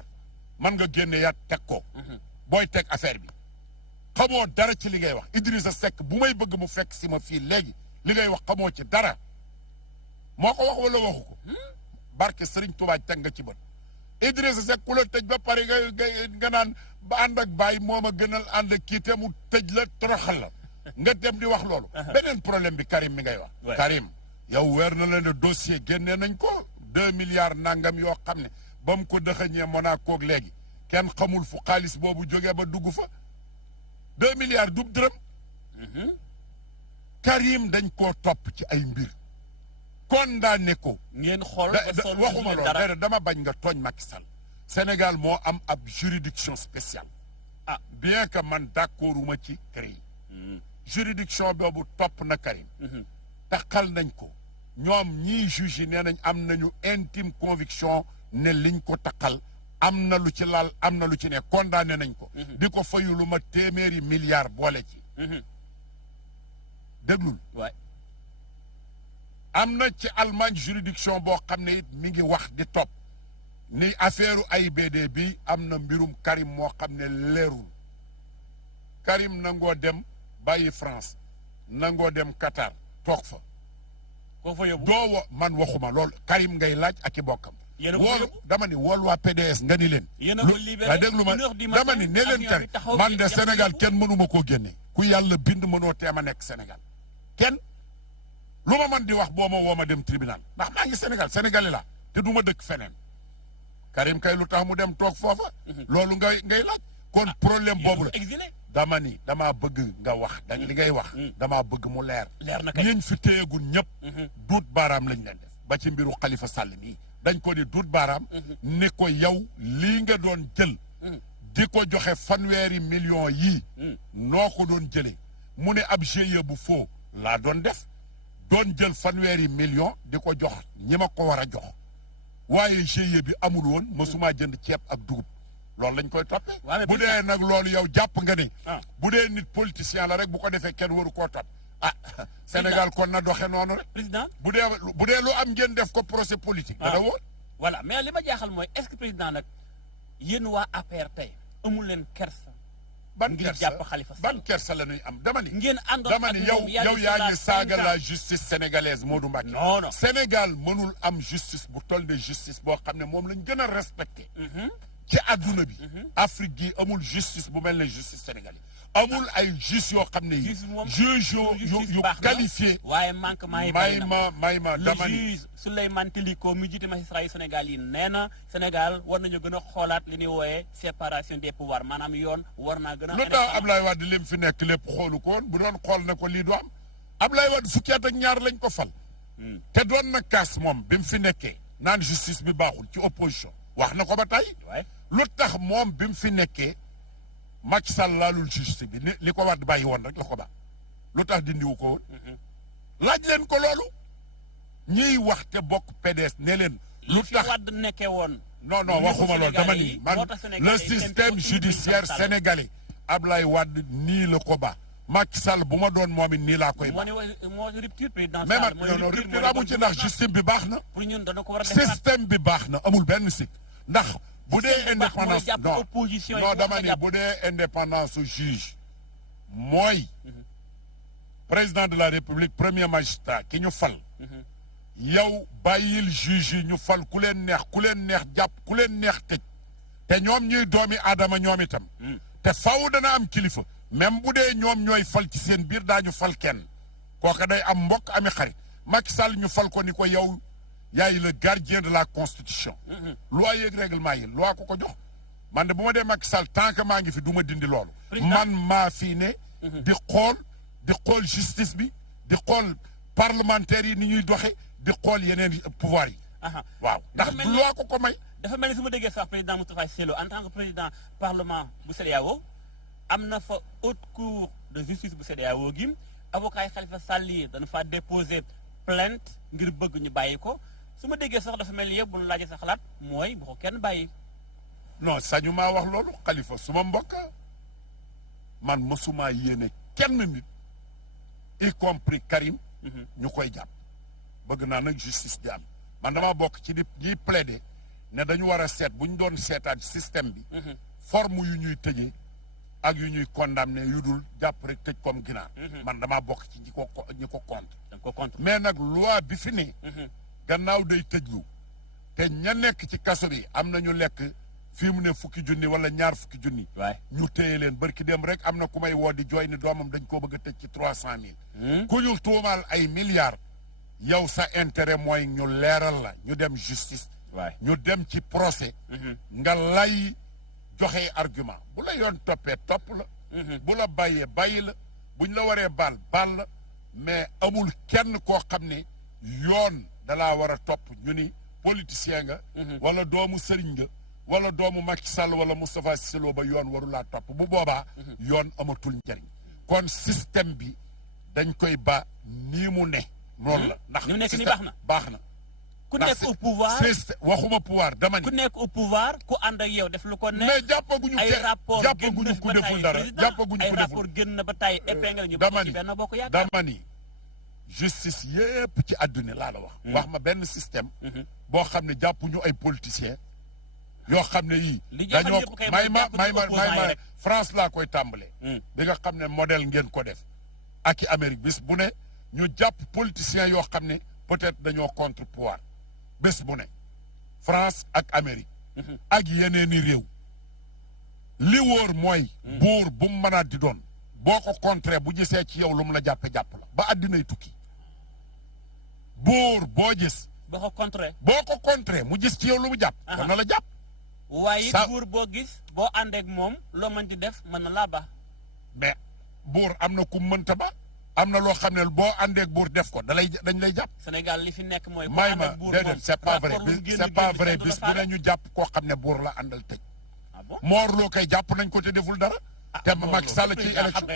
man nga génne yaat teg ko booy teg affaire bi xamoo dara ci li ngay wax Idrissa Seck bu may bëgg mu fekk si ma fii léegi li ngay wax xamoo ci dara moo ko wax wala waxu ko barke Serigne Touba teg nga ci bët Idrissa Seck ku la tëj ba pare nga naan ba ànd ak bàyyi moo ma gënal ànd ak kii te mu tëj la toroxal la nga dem di wax loolu beneen problème bi Karim mi ngay wax Karim yow weer na la ne dossier génnee nañ ko 2 milliards nangam yoo xam ne ba mu ko dëxëñee Monaco ak léegi kenn xamul fu xaalis boobu jógee ba dugg fa 2 milliards dub dërëm Karim dañ koo topp ci ay mbir condamné ko ngeen xool waxuma loolu dama bañ nga tooñ Macky Sall Sénégal moo am ab juridiction spéciale bien que man d'accorduma ci CREI juridiction boobu topp na Karim taxal nañ ko ñoom ñii juge yi nee nañ am nañu intime conviction ne liñ ko taxal am na lu ci laal am na lu ci ne condamné nañ ko di ko fayu lu ma téeméeri milliards boole ci déglul am na ci Allemagne juridiction boo xam ne it mi ngi wax di topp ni affaire AIBD bi am na mbirum Karim moo xam ne leerul Karim nangoo dem bàyyi France nangoo dem Qatar toog fa koo fa yóbbu doo man waxuma loolu Karim ngay laaj ak i bokkam woolu dama ni wool waa PDS nga ni leen waa déglu ma dama ni ne leen Karim man de Sénégal kenn mënuma koo génne ku yàlla bind mënoo teema nekk Sénégal kenn lu ma man di wax boo ma woo ma dem tribunal ndax maa ngi Sénégal sénégalais la te du ma dëkk feneen Karim kay lu tax mu dem toog foofa loolu ngay laaj kon problème boobu la dama ni damaa bëgg nga wax li ngay wax damaa bëgg mu leer ñiñ fi téyegul ñëpp duut baaraam lañ leen def ba ci mbiru Khalifa Sall nii dañ ko di duut baaraam ne ko yow lii nga doon jël di ko joxe 100 millions yii noo ko doon jëlee mu ne ab GIE bu faux laa doon def doon jël 100 millions di ko jox ñi ma ko war a jox waaye GIE bi amul woon mësumaa jënd ceeb ak dugub loolu lañ koy toppee bu dee nag loolu yow jàpp nga ne bu dee nit politicien la rek bu ko defee kenn waru koo topp Sénégal kon na doxe noonu rek président bu dee lu am ngeen def ko procès politique dana woon voilà mais li ma jaaxal mooy est-ce que président nag yéen waa APR tey amul leen kersa ban ngir jàpp Khalifa Sall ban kersa la ñuy am dama ni ngeen àndoon dama ni yow yaa ngi saaga la justice sénégalaise Modou Mbacké non Sénégal mënul am justice bu toll de justice boo xam ne moom lañ gën a respecté ci àdduna bi Afrique gi amul justice bu mel ne justice sénégalaise amul ay juges yoo xam ne yi juge yu qualifié waaye manquement yi may ma dama ni le juge Souleymane Teliko mi jiite magistrat yu Sénégal yi nee na Sénégal war nañu gën a xoolaat li ñuy wooyee séparation des pouvoirs maanaam yoon war naa gën a lu tax Ablaye Wade lim fi nekk lépp xoolu ko woon bu doon xool ne ko lii du am Ablaye Wade fukki at ak ñaar lañ ko fal te doon na kaas moom bi mu fi nekkee naan justice bi baaxul ci opposition wax na ko ba tey lu tax moom bi mu fi nekkee Macky Sall laalul justice bi li ko war di bàyyi woon rek la ko baax lu tax dindiwu ko woon laaj leen ko loolu ñiy wax te bokk PDS ne leen lu tax Wade nekkee woon non waxuma loolu dama ni man le système judiciaire sénégalais Ablaye Wade nii la ko baax Macky Sall bu ma doon moom it nii laa koy baax moo rupture présidentielle mais non rupture amu ci ndax système bi baax na système bi baax na amul benn sikk ndax bu dee indépendance non dama ni bu dee indépendance su juge mooy président de la république premier magistrat ki ñu fal yow bàyyil juge yi ñu fal ku leen neex jàpp ku leen neex tëj te ñoom ñuy doomi aadama ñoom itam te faw dana am kilifa même bu dee ñoom ñooy fal ci seen biir daañu fal kenn kooka day am mbokk ami xarit Macky Sall ñu fal ko ni ko yow yaay le gardien de la constitution loi yeeg règlement yi loi ko jox man de bu ma dee Macky Sall tant que maa ngi fi du ma dindi loolu man maa fii ne di xool justice bi di xool parlementaires yi ni ñuy doxe di xool yeneen pouvoir yi waaw ndax loi ko may dafa mel ni su ma déggee sax président Moustapha Cissé Lo en tant que président parlement bu CEDEAO am na fa haute cour de justice bu CEDEAO gi avocat yi Khalifa Sall yi dana fa déposer plainte ngir bëgg ñu bàyyi ko su ma déggee sax dafa mel ni yëpp bu ñu laajee sa xalaat mooy bu ko kenn bàyyi non sañu maa wax loolu Khalifa su ma mbokk man mësuma yéene kenn nit y compris Karim ñu koy jàpp bëgg naa nag justice di am man damaa bokk ci di plaider ne dañu war a seet bu ñu doon seetaat système bi forme yu ñuy tëjee ak yu ñuy condamné yu dul jàpp rek tëj comme ginaar man damaa bokk ci ñi ko contre mais nag loi bi fi ne gannaaw day tëjlu te ña nekk ci kaso bi am nañu lekk fii mu ne fukki junni wala ñaar fukki junni ñu téye leen barki dem rek am na ku may woo di jooy ni doomam dañ koo bëgg a tëj ci 300,000 ku ñu tuumaal ay milliards yow sa intérêt mooy ñu leeral la ñu dem justice ñu dem ci procès nga lay joxe argument bu la yoon toppee topp la bu la bàyyee bàyyi la buñ la waree baal la mais amul kenn koo xam ne yoon dalaa war a topp ñu ni politicien nga wala doomu sëriñ nga wala doomu Macky Sall wala Moustapha Cissé Lo ba yoon warulaa topp bu boobaa yoon amatul njariñ kon système bi dañ koy ba nii mu ne noonu la ndax ñu nekk ni baax na ku nekk au pouvoir waxuma pouvoir dama ni ku nekk au pouvoir ku ànd ak yow def lu ko ne mais jàppaguñu ku deful dara ay rapport génn na ba tey épingle ñu benn bokk yaakaar dama ni justice yépp ci àdduna laa la wax ma benn système boo xam ne jàppuñu ay politiciens yoo xam ne yii dañoo may ma France laa koy tàmbalee bi nga xam ne modèle ngeen ko def ak i Amérique bis bu ne ñu jàpp politiciens yoo xam ne peut-être dañoo contre pouvoir bés bu ne France ak Amérique ak yeneeni réew li wóor mooy buur bu mu mënaat di doon boo ko contré bu gisee ci yow lu mu la jàpp la ba àddinay tukki buur boo gis boo ko contré mu gis ci yow lu mu jàpp dana la jàpp waaye it buur boo gis boo àndeek moom loo mën di def mën na laa baax mais buur am na ku mënta ba am na loo xam ne boo àndeek buur def ko dañ lay jàpp Sénégal li fi nekk mooy may ma déedéet c'est pas vrai bis bu ne ñu jàpp koo xam ne buur la àndal tëj Mor Lo koy jàpp nañ ko te deful dara te Macky Sall ci élection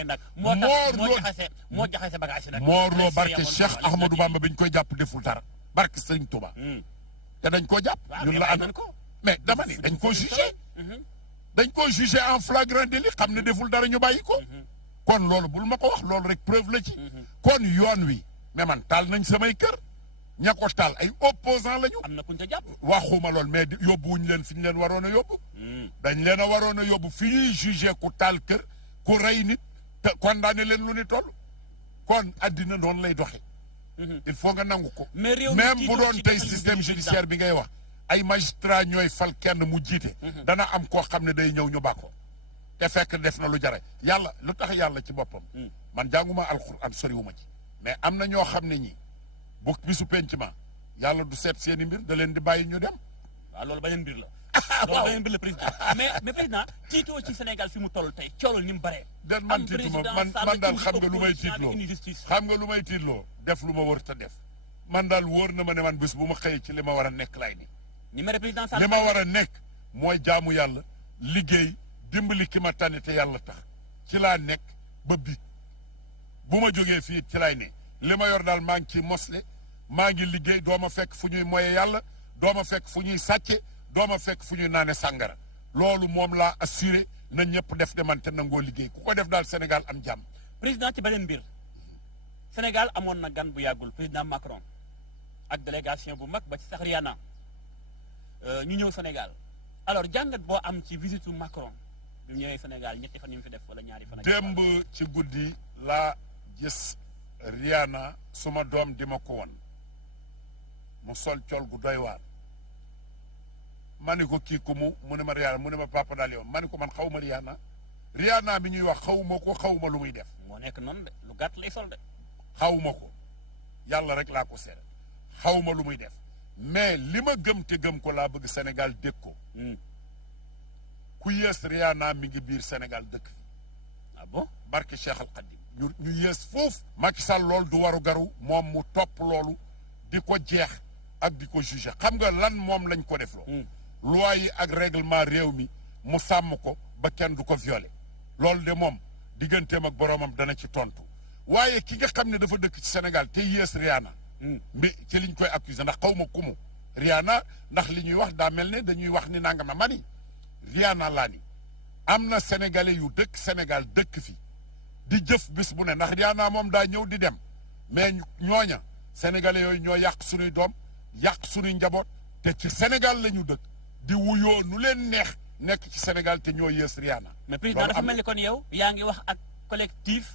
moo jaxase bagage nag Mor Lo barke Cheikh Ahmadou Bamba bi ñu koy jàpp deful dara barke Sëriñ Touba te dañ koo jàpp ñun la àndal ko mais dama ni dañ ko jugé en flagrant délit xam ne deful dara ñu bàyyi ko kon loolu bul ma ko wax loolu rek preuve la ci kon yoon wi mais man taal nañ samay kër ña ko taal ay opposant lañu am na kuñ ca jàpp waxuma lool mais yóbbuwuñu leen fi ñu leen waroon a yóbbu dañ leen a waroon a yóbbu fi ñuy jugé ku taal kër ku rey nit te condamné leen lu ni toll kon addina noonu lay doxe il faut nga nangu ko même bu doon tey système judiciaire bi ngay wax ay magistrat ñooy fal kenn mu jiite dana am koo xam ne day ñëw ñu bàkkoo te fekk def na lu jare yàlla lu tax yàlla ci boppam man jànguma alxuraan soriwuma ci mais am na ñoo xam ne ñi bu bisu penc ma yàlla du seet seeni mbir da leen di bàyyi ñu dem waaw loolu beneen mbir la loolu beneen mbir la président mais président tiitoo ci Sénégal fi mu toll tey coolul ni mu baree man tiituma man daal xam nga lu may tiitloo def lu ma wër ta def man daal wóor na ma ne man bés bu ma xëyee ci li ma war a nekk laay ni numéro président Sall li ma war a nekk mooy jaamu yàlla liggéey dimbali ki ma tànn te yàlla tax ci laa nekk ba bi bu ma jógee fii ci laay ne li ma yor daal maa ngi ciy mosle maa ngi liggéey doo ma fekk fu ñuy moye yàlla doo ma fekk fu ñuy sàcce doo ma fekk fu ñuy naane sàngara loolu moom laa assuré na ñëpp def de man te nangoo liggéey ku ko def daal Sénégal am jàmm. président ci beneen mbir Sénégal amoon na gan bu yàggul président Macron ak délégation bu mag ba ci sax Rihanna ñu ñëw Sénégal alors jàngat boo am ci visitu Macron bi mu ñëwee Sénégal ñetti fan yu mu fi def wala ñaari fan. démb ci guddi laa gis Rihanna suma doom di ma ko woon mu sol col gu doy waar ma ni ko kii ku mu ne ma Rihanna mu ne ma papa daal yow ma ni ko man xaw ma Rihanna bi ñuy wax xawuma ko xawuma lu muy def. moo nekk noonu de lu gàtt lay sol de. xawuma ko yàlla rek laa ko seere xawma lu muy def mais li ma gëm te gëm ko laa bëgg Sénégal dégg ko ku yées Rihanna mi ngi biir Sénégal dëkk fi ah bon barke Cheikh Al Khadim ñu yées foofu Macky Sall loolu du waru garu moom mu topp loolu di ko jeex ak di ko jugé xam nga lan moom lañ ko def loo loi yi ak règlement réew mi mu sàmm ko ba kenn du ko violé loolu de moom digganteem ak boroomam dana ci tontu waaye ki nga xam ne dafa dëkk ci Sénégal te yées Rihanna mbi ci liñ koy accusé ndax xaw ma kumu Rihanna ndax li ñuy wax daa mel ne dañuy wax ni nangam na mani Rihanna laa ni am na sénégalais yu dëkk Sénégal dëkk fi di jëf bis bu ne ndax Rihanna moom daa ñëw di dem mais ñooña sénégalais yooyu ñoo yàq suñuy doom yàq suñuy njaboot te ci Sénégal la ñu dëkk di wuyoo nu leen neex nekk ci Sénégal te ñoo yées Rihanna. mais président dafa mel ni kon yow yaa ngi wax ak collectif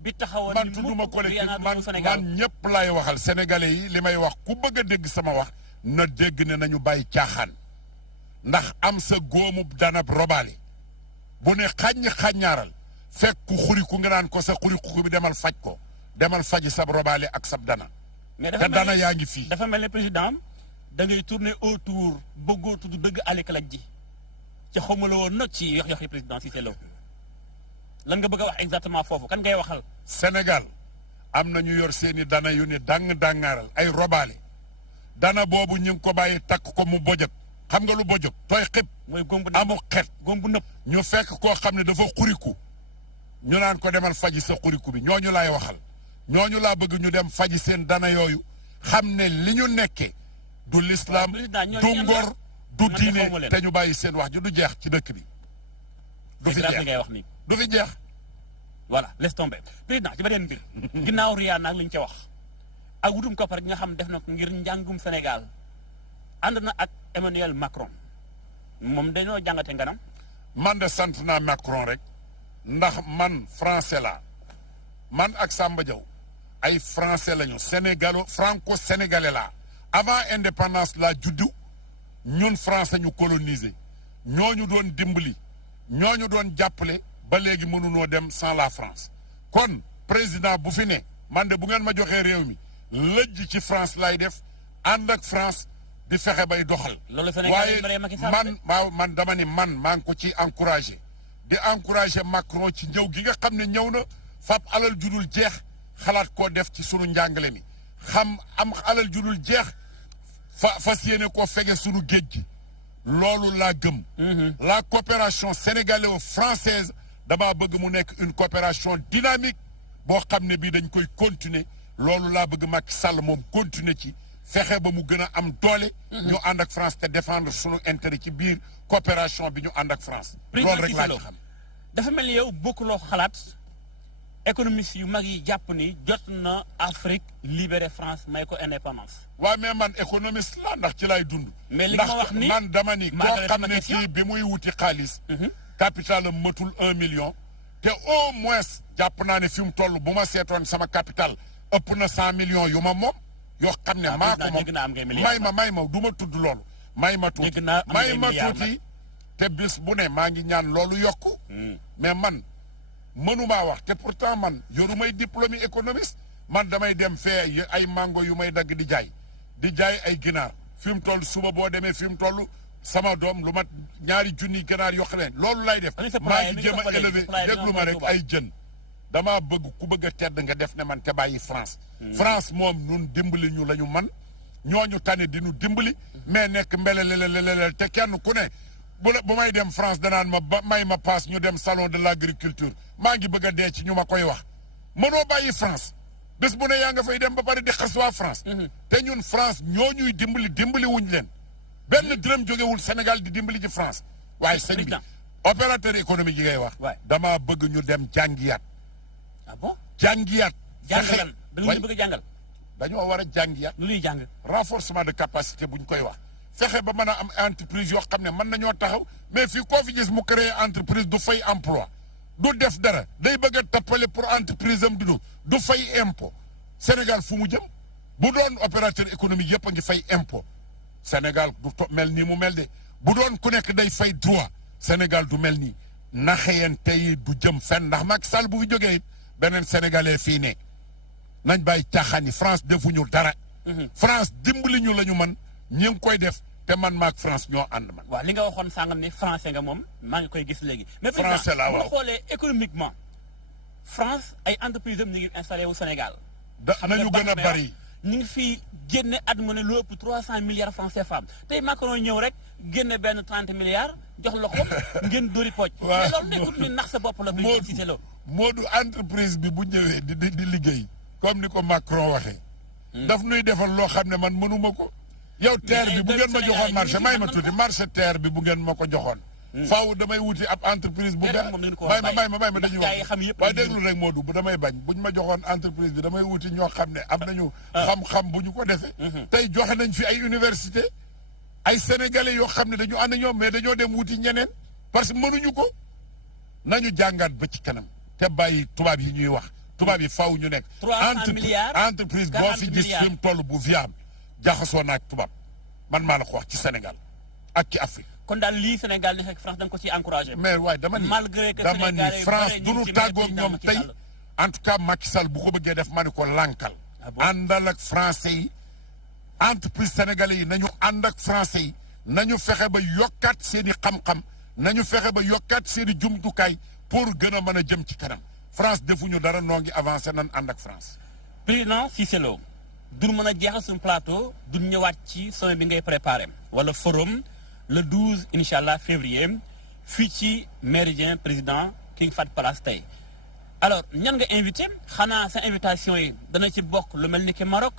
bi taxawoon man tudduma collectif man ñëpp laay waxal sénégalais yi li may wax ku bëgg a dégg sama wax na dégg ne nañu bàyyi caaxaan ndax am sa góomu danab robaale bu ne xàññaaral fekk ku xuriku nga naan ko sa xuriku bi demal faj ko demal faji sab robaale ak sab dana te dana yaa ngi fii dafa mel ne président da ngay tourner autour bëggoo tudd dëgg alikalaj ji ci xawma la woon nag ci yox-yoxi président Cissé Lo lan nga bëgg a wax exactement foofu kan ngay waxal Sénégal am na ñu yor seeni dana yu ni dàngaaral ay robaale dana boobu ñu ngi ko bàyyi takk ko mu bojog xam nga lu bojog tooy xib mooy góombu amu xet góombu nëpp ñu fekk koo xam ne dafa xuriku ñu naan ko demal faji sa xuriku bi ñooñu laay waxal ñooñu laa bëgg ñu dem faji seen dana yooyu xam ne li ñu nekkee du l'islam du ngor du diine te ñu bàyyi seen wax ji du jeex ci dëkk bi du fi jeex ngay wax nii du fi jeex voilà laisse tomber président ci beneen mbir ginnaaw Rihanna ak li ñu ca wax ak wutum koppar gi nga xam def na ko ngir njàngum Sénégal ànd na ak Emmanuel Macron moom dañoo jàngate nganam man de sant naa Macron rek ndax man français la man ak Samba Diaw ay français lañu sénégalo franco sénégalais la avant indépendance la juddu ñun français ñu colonisé ñooñu doon dimbali ñooñu doon jàppale ba léegi mënunoo dem sans la France kon président bu fi ne man de bu ngeen ma joxee réew mi lëjj ci France lay def ànd ak France di fexe bay doxal waaye man dama ni man maa ngi ko ci encouragé di encouragé Macron ci ñëw gi nga xam ne ñëw na fab alal judul jeex xalaat koo def ci sunu njàngale mi xam am alal judul jeex fas yéene koo fege sunu géej gi loolu laa gëm la coopération sénégalo-française damaa bëgg mu nekk une coopération dynamique boo xam ne bii dañ koy continuer loolu laa bëgg Macky Sall moom continuer ci fexe ba mu gën a am doole ñu ànd ak France te défendre sunu intérêt ci biir coopération bi ñu ànd ak France loolu rek laa ci xam dafa mel ni yow bokkuloo xalaat économistes yu mag yi jàpp ni jot na Afrique libéré France may ko indépendance waaw mais man économiste la ndax ci lay dund mais li ma wax ni man dama ni koo xam ne kii bi muy wuti xaalis capital am matul 1 million te au moins jàpp naa ne fi mu toll bu ma seetoon sama capital ëpp na 100 millions yu ma moom yoo xam ne maa ko moom may ma du ma tudd loolu may ma tuuti te bis bu ne maa ngi ñaan loolu yokku mais man mënumaa wax te pourtant man yoru may diplôme économiste man damay dem fee ay mango yu may dagg di jaay ay ginaar fi mu toll suba boo demee fi mu toll sama doom lu mat 2 junni ginaar yoo xam ne loolu lay def maa ngi jéem a élevé déglu ma rek ay jën damaa bëgg ku bëgg a tedd nga def ne man te bàyyi France France moom nun dimbali ñu la ñu man ñooñu tane di ñu dimbali mais nekk mbelelelelelel te kenn ku ne bu may dem France danaan may ma paas ñu dem salon de l'agriculture maa ngi bëgg a dee ci ñu ma koy wax mënoo bàyyi France bés bu ne yaa nga fay dem ba pare di xas waa France te ñun France ñooñuy dimbali wuñ leen benn dërëm jógewul Sénégal di dimbali ci France waaye sëñ bi opérateur économique yi ngay wax dama bëgg ñu dem jàngiyaat ah bon jàngiyaat jàngal da nga bëgg a jàngal dañoo war a jàngiyaat lu ñuy jàng renforcement de capacité buñ koy wax fexe ba mën a am entreprise yoo xam ne mën nañoo taxaw mais fii koo fi gis mu créer entreprise du fay emploi du def dara day bëgg a tappale pour entreprise am du fay impôt Sénégal fu mu jëm bu doon opérateur économique yëpp a ngi fay impôt Sénégal du mel nii mu mel de bu doon ku nekk day fay droit Sénégal du mel nii naxeyante yi du jëm fenn ndax Macky Sall bu fi jógee it beneen sénégalais fii ne nañ bàyyi caaxaan yi France defuñu dara. France dimbali ñu la ñu man ñi ngi koy def te man maak France ñoo ànd man. waaw li nga waxoon sàngam ne français nga moom maa ngi koy gis léegi. mais français la waaw bu xoolee économiquement France ay entreprises am ñu ngi installé wu Sénégal. nañu gën a bari. ñu ngi fii génne at mu ne lu ëpp 300 milliards francs CFA tey Macron ñëw rek génne benn 30 milliards jox la ko ngeen dóori pooj. waaw mais loolu nekkut ni nax sa bopp la. Moodu entreprise bi bu ñëwee di liggéey comme ni ko Macron waxee. daf nuy defal loo xam ne man mënuma ko. yow terre bi bu ngeen ma joxoon marché may ma tuuti marché terre bi bu ngeen ma ko joxoon. faaw damay wuti ab entreprise bu benn may ma dañuy wax waaye déglu rek Modou bu damay bañ buñ ma joxoon entreprise bi damay wuti ñoo xam ne am nañu xam-xam bu ñu ko defee tey joxe nañ fi ay université ay sénégalais yoo xam ne dañu ànd ñoom mais dañoo dem wuti ñeneen parce que mënuñu ko nañu jàngaat ba ci kanam te bàyyi tubaab yi ñuy wax tubaab yi faaw ñu nekk entreprise boo fi gis fi mu toll bu viable jaxasoo naak tubaab man maa la ko wax ci Sénégal ak ci Afrique kon daal lii Sénégal di fekk France da nga ko ciy encouragé. mais waaye dama ni France du ñu tàggoog ñoom tey en tout cas Macky Sall bu ko bëggee def ma ni ko lànkal. àndal ak français yi entreprise sénégalais yi nañu ànd ak français yi nañu fexe ba yokkaat seen i xam-xam nañu fexe ba yokkaat seen i jumtukaay pour gën a mën a jëm ci kanam France defuñu dara noo ngi avancé nan ànd ak France. président Cissé Lo duñ mën a jeexal suñu plateau duñ ñëwaat ci sommet bi ngay préparé wala forum. le 12 incha allah février fii ci Méridien président King Fahd Palace tey alors ñan nga invité xanaa sa invitation yi dana ci bokk lu mel ni ki Maroc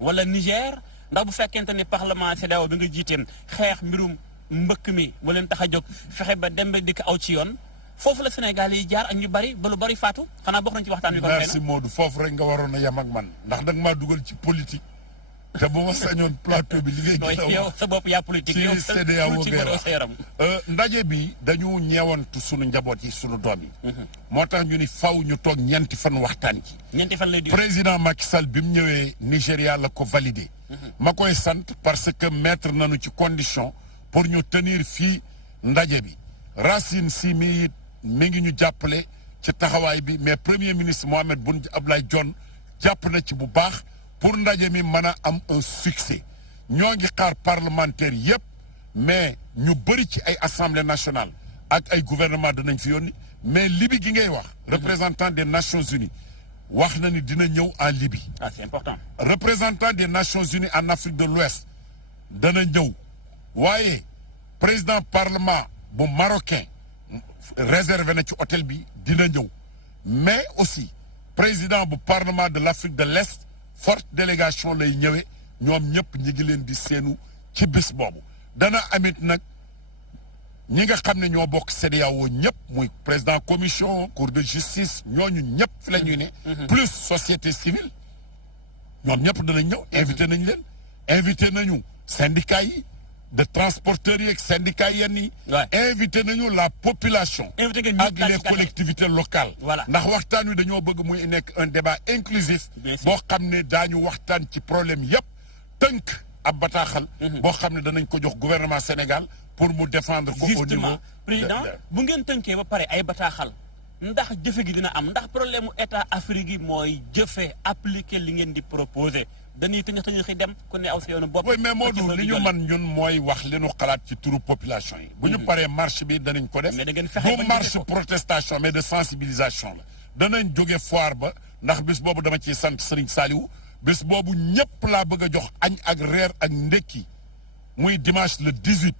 wala Niger ndax bu fekkente ne parlement CEDEAO bi nga jiiteem xeex mbirum mbëkk mi mu leen tax a jóg fexe ba dem ba dikk aw ci yoon foofu la Sénégal yi jaar ak ñu bari ba lu bari faatu xanaa bokk nañ ci waxtaan wi. merci Modou foofu rek nga waroon a yem ak man ndax danga maa dugal ci politique. te bu ma sañoon plateau bi li ngay gis yow sa bopp yaa politique yow ci CEDEAO ndaje bi dañu ñeewantu sunu njaboot yi sunu doom yi. moo tax ñu ni faw ñu toog ñeenti fan waxtaan ci. ñeenti fan lay président Macky Sall bi mu ñëwee Nigéria la ko validé. ma koy sant parce que mettre nañu ci condition pour ñu tenir fii ndaje bi Racine Sy mi ngi ñu jàppale ci taxawaay bi mais premier ministre Mohamed Boun Abdallah Dionne jàpp na ci bu baax. pour ndaje mi mën a am un succès ñoo ngi xaar parlementaire yépp mais ñu bëri ci ay assemblée nationale ak ay gouvernement danañ fi yónni mais Libye gi ngay wax représentant des Nations Unies wax na ni dina ñëw en Libye. Ah, c'est important. représentant des Nations Unies en Afrique de l'Ouest dana ñëw waaye président parlement bu marocain réservé na ci hôtel bi dina ñëw mais aussi président bu parlement de l'Afrique de l'Est forte délégation lay ñëwee ñoom ñëpp ñi ngi leen di seenu ci bis boobu dana amit nag ñi nga xam ne ñoo bokk CEDEAO ñëpp muy président commission cour de justice ñooñu ñëpp fi la ñuy ne plus société civile ñoom ñëpp danañ ñëw invité nañ leen invité nañu syndicats yi de transporteurs yi ak syndicats yenn yi invité nañu la population ak les collectivités locales ndax waxtaan wi dañoo bëgg muy nekk un débat inclusif boo xam ne daañu waxtaan ci problème yépp tënk ab bataaxal boo xam ne danañ ko jox gouvernement Sénégal pour mu défendre ko au niveau président bu ngeen tënkee ba pare ay bataaxal ndax jëfe gi dina am ndax problème mu état Afrique yi mooy jëfe appliquer li ngeen di proposer dañuy tëñëx xi dem ku ne aw si yoonu bopp. oui mais Modou li ñu man ñun mooy wax li ñu xalaat ci turu population yi. bu ñu paree marche bi danañ ko def. mais da ngeen fexe du marche protestation mais de sensibilisation la. danañ jóge foire ba ndax bis boobu dama ciy sant Serigne Saliou bis boobu ñëpp laa bëgg a jox añ ak reer ak ndekki muy dimanche le 18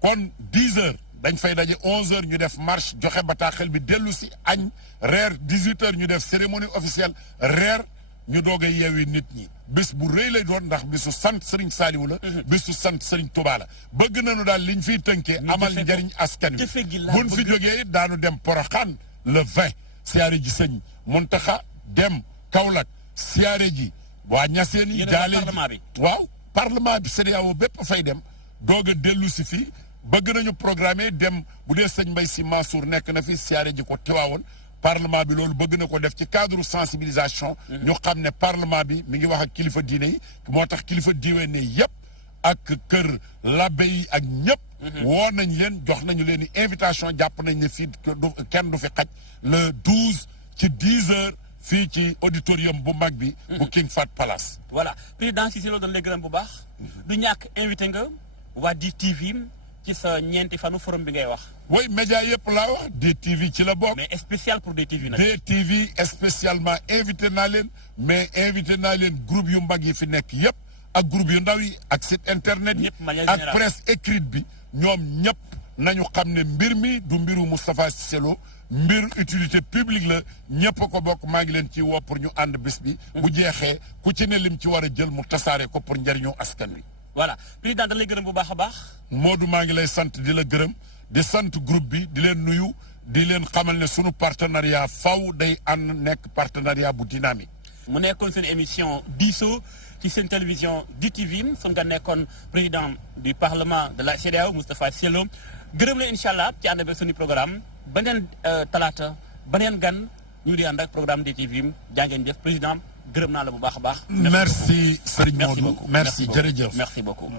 kon 10 heures dañ fay daje 11 heures ñu def marche joxe bataaxel bi dellu si añ reer 18 heures ñu def cérémonie officielle reer ñu doog a yeewi nit ñi bés bu rëy lay doon ndax bisu sant Serigne Saliou la bisu sant Serigne Touba la bëgg nañu daal liñ fiy tënkee amal njariñ askan wi buñ fi jógee daanu dem Porokhane le 20 siyaare ji sëñ Muntaxa dem Kaolack siyaare ji waa Ñaseen yi jaale waaw parlement bi CEDEAO bépp fay dem doog a dellu si fii bëgg nañu programmer dem bu dee sëñ Mbaye Sy Mansour nekk na fi siyaare ji ko Tiwaawoon parlement bi loolu bëgg na ko def ci cadre sensibilisation ñu xam ne parlement bi mi ngi wax ak kilifa diine yi moo tax kilifa diine ne yëpp ak kër labbe yi ak ñëpp woo nañ leen jox nañu leen invitation jàpp nañ ne fii kenn du fi xaj le 12 ci 10 heures fii ci auditorium bu mag bi bu King Fahd Palace. Voilà président Cissé Lo dañ lay gërëm bu baax du ñàkk invité nga waa DTV ci sa ñeenti fanu forum bi ngay wax. oui média yëpp laa wax DTV ci la bokk. mais spécial pour DTV nag. DTV spécialement invité naa leen mais invité naa leen groupe yu mag yi fi nekk yëpp ak groupe yu ndaw yi ak site internet yi ak presse écrite bi ñoom ñëpp nañu xam ne mbir mi du mbiru Moustapha Cissé Lo mbir utilité publique la ñëpp ko bokk maa ngi leen ci woo pour ñu ànd bis bi. bu jeexee ku ci ne lim ci war a jël mu tasaare ko pour njëriñu askan wi. voilà président da lay gërëm bu baax a baax. Modou maa ngi lay sant di la gërëm di sant groupe bi di leen nuyu di leen xamal ne sunu partenariat faw day ànd nekk partenariat bu dynamique. mu nekkoon seen émission diisoo ci seen télévision DTV sun nga nekkoon président du parlement de la CEDEAO Moustapha Cissé Lo gërëm la incha allah ci ànd ak suñu programme beneen talaata beneen gan ñu di ànd ak programme DTV jaa ngeen jëf président gërëm naa la bu baax a baax. merci Serigne Modou merci jërëjëf merci beaucoup.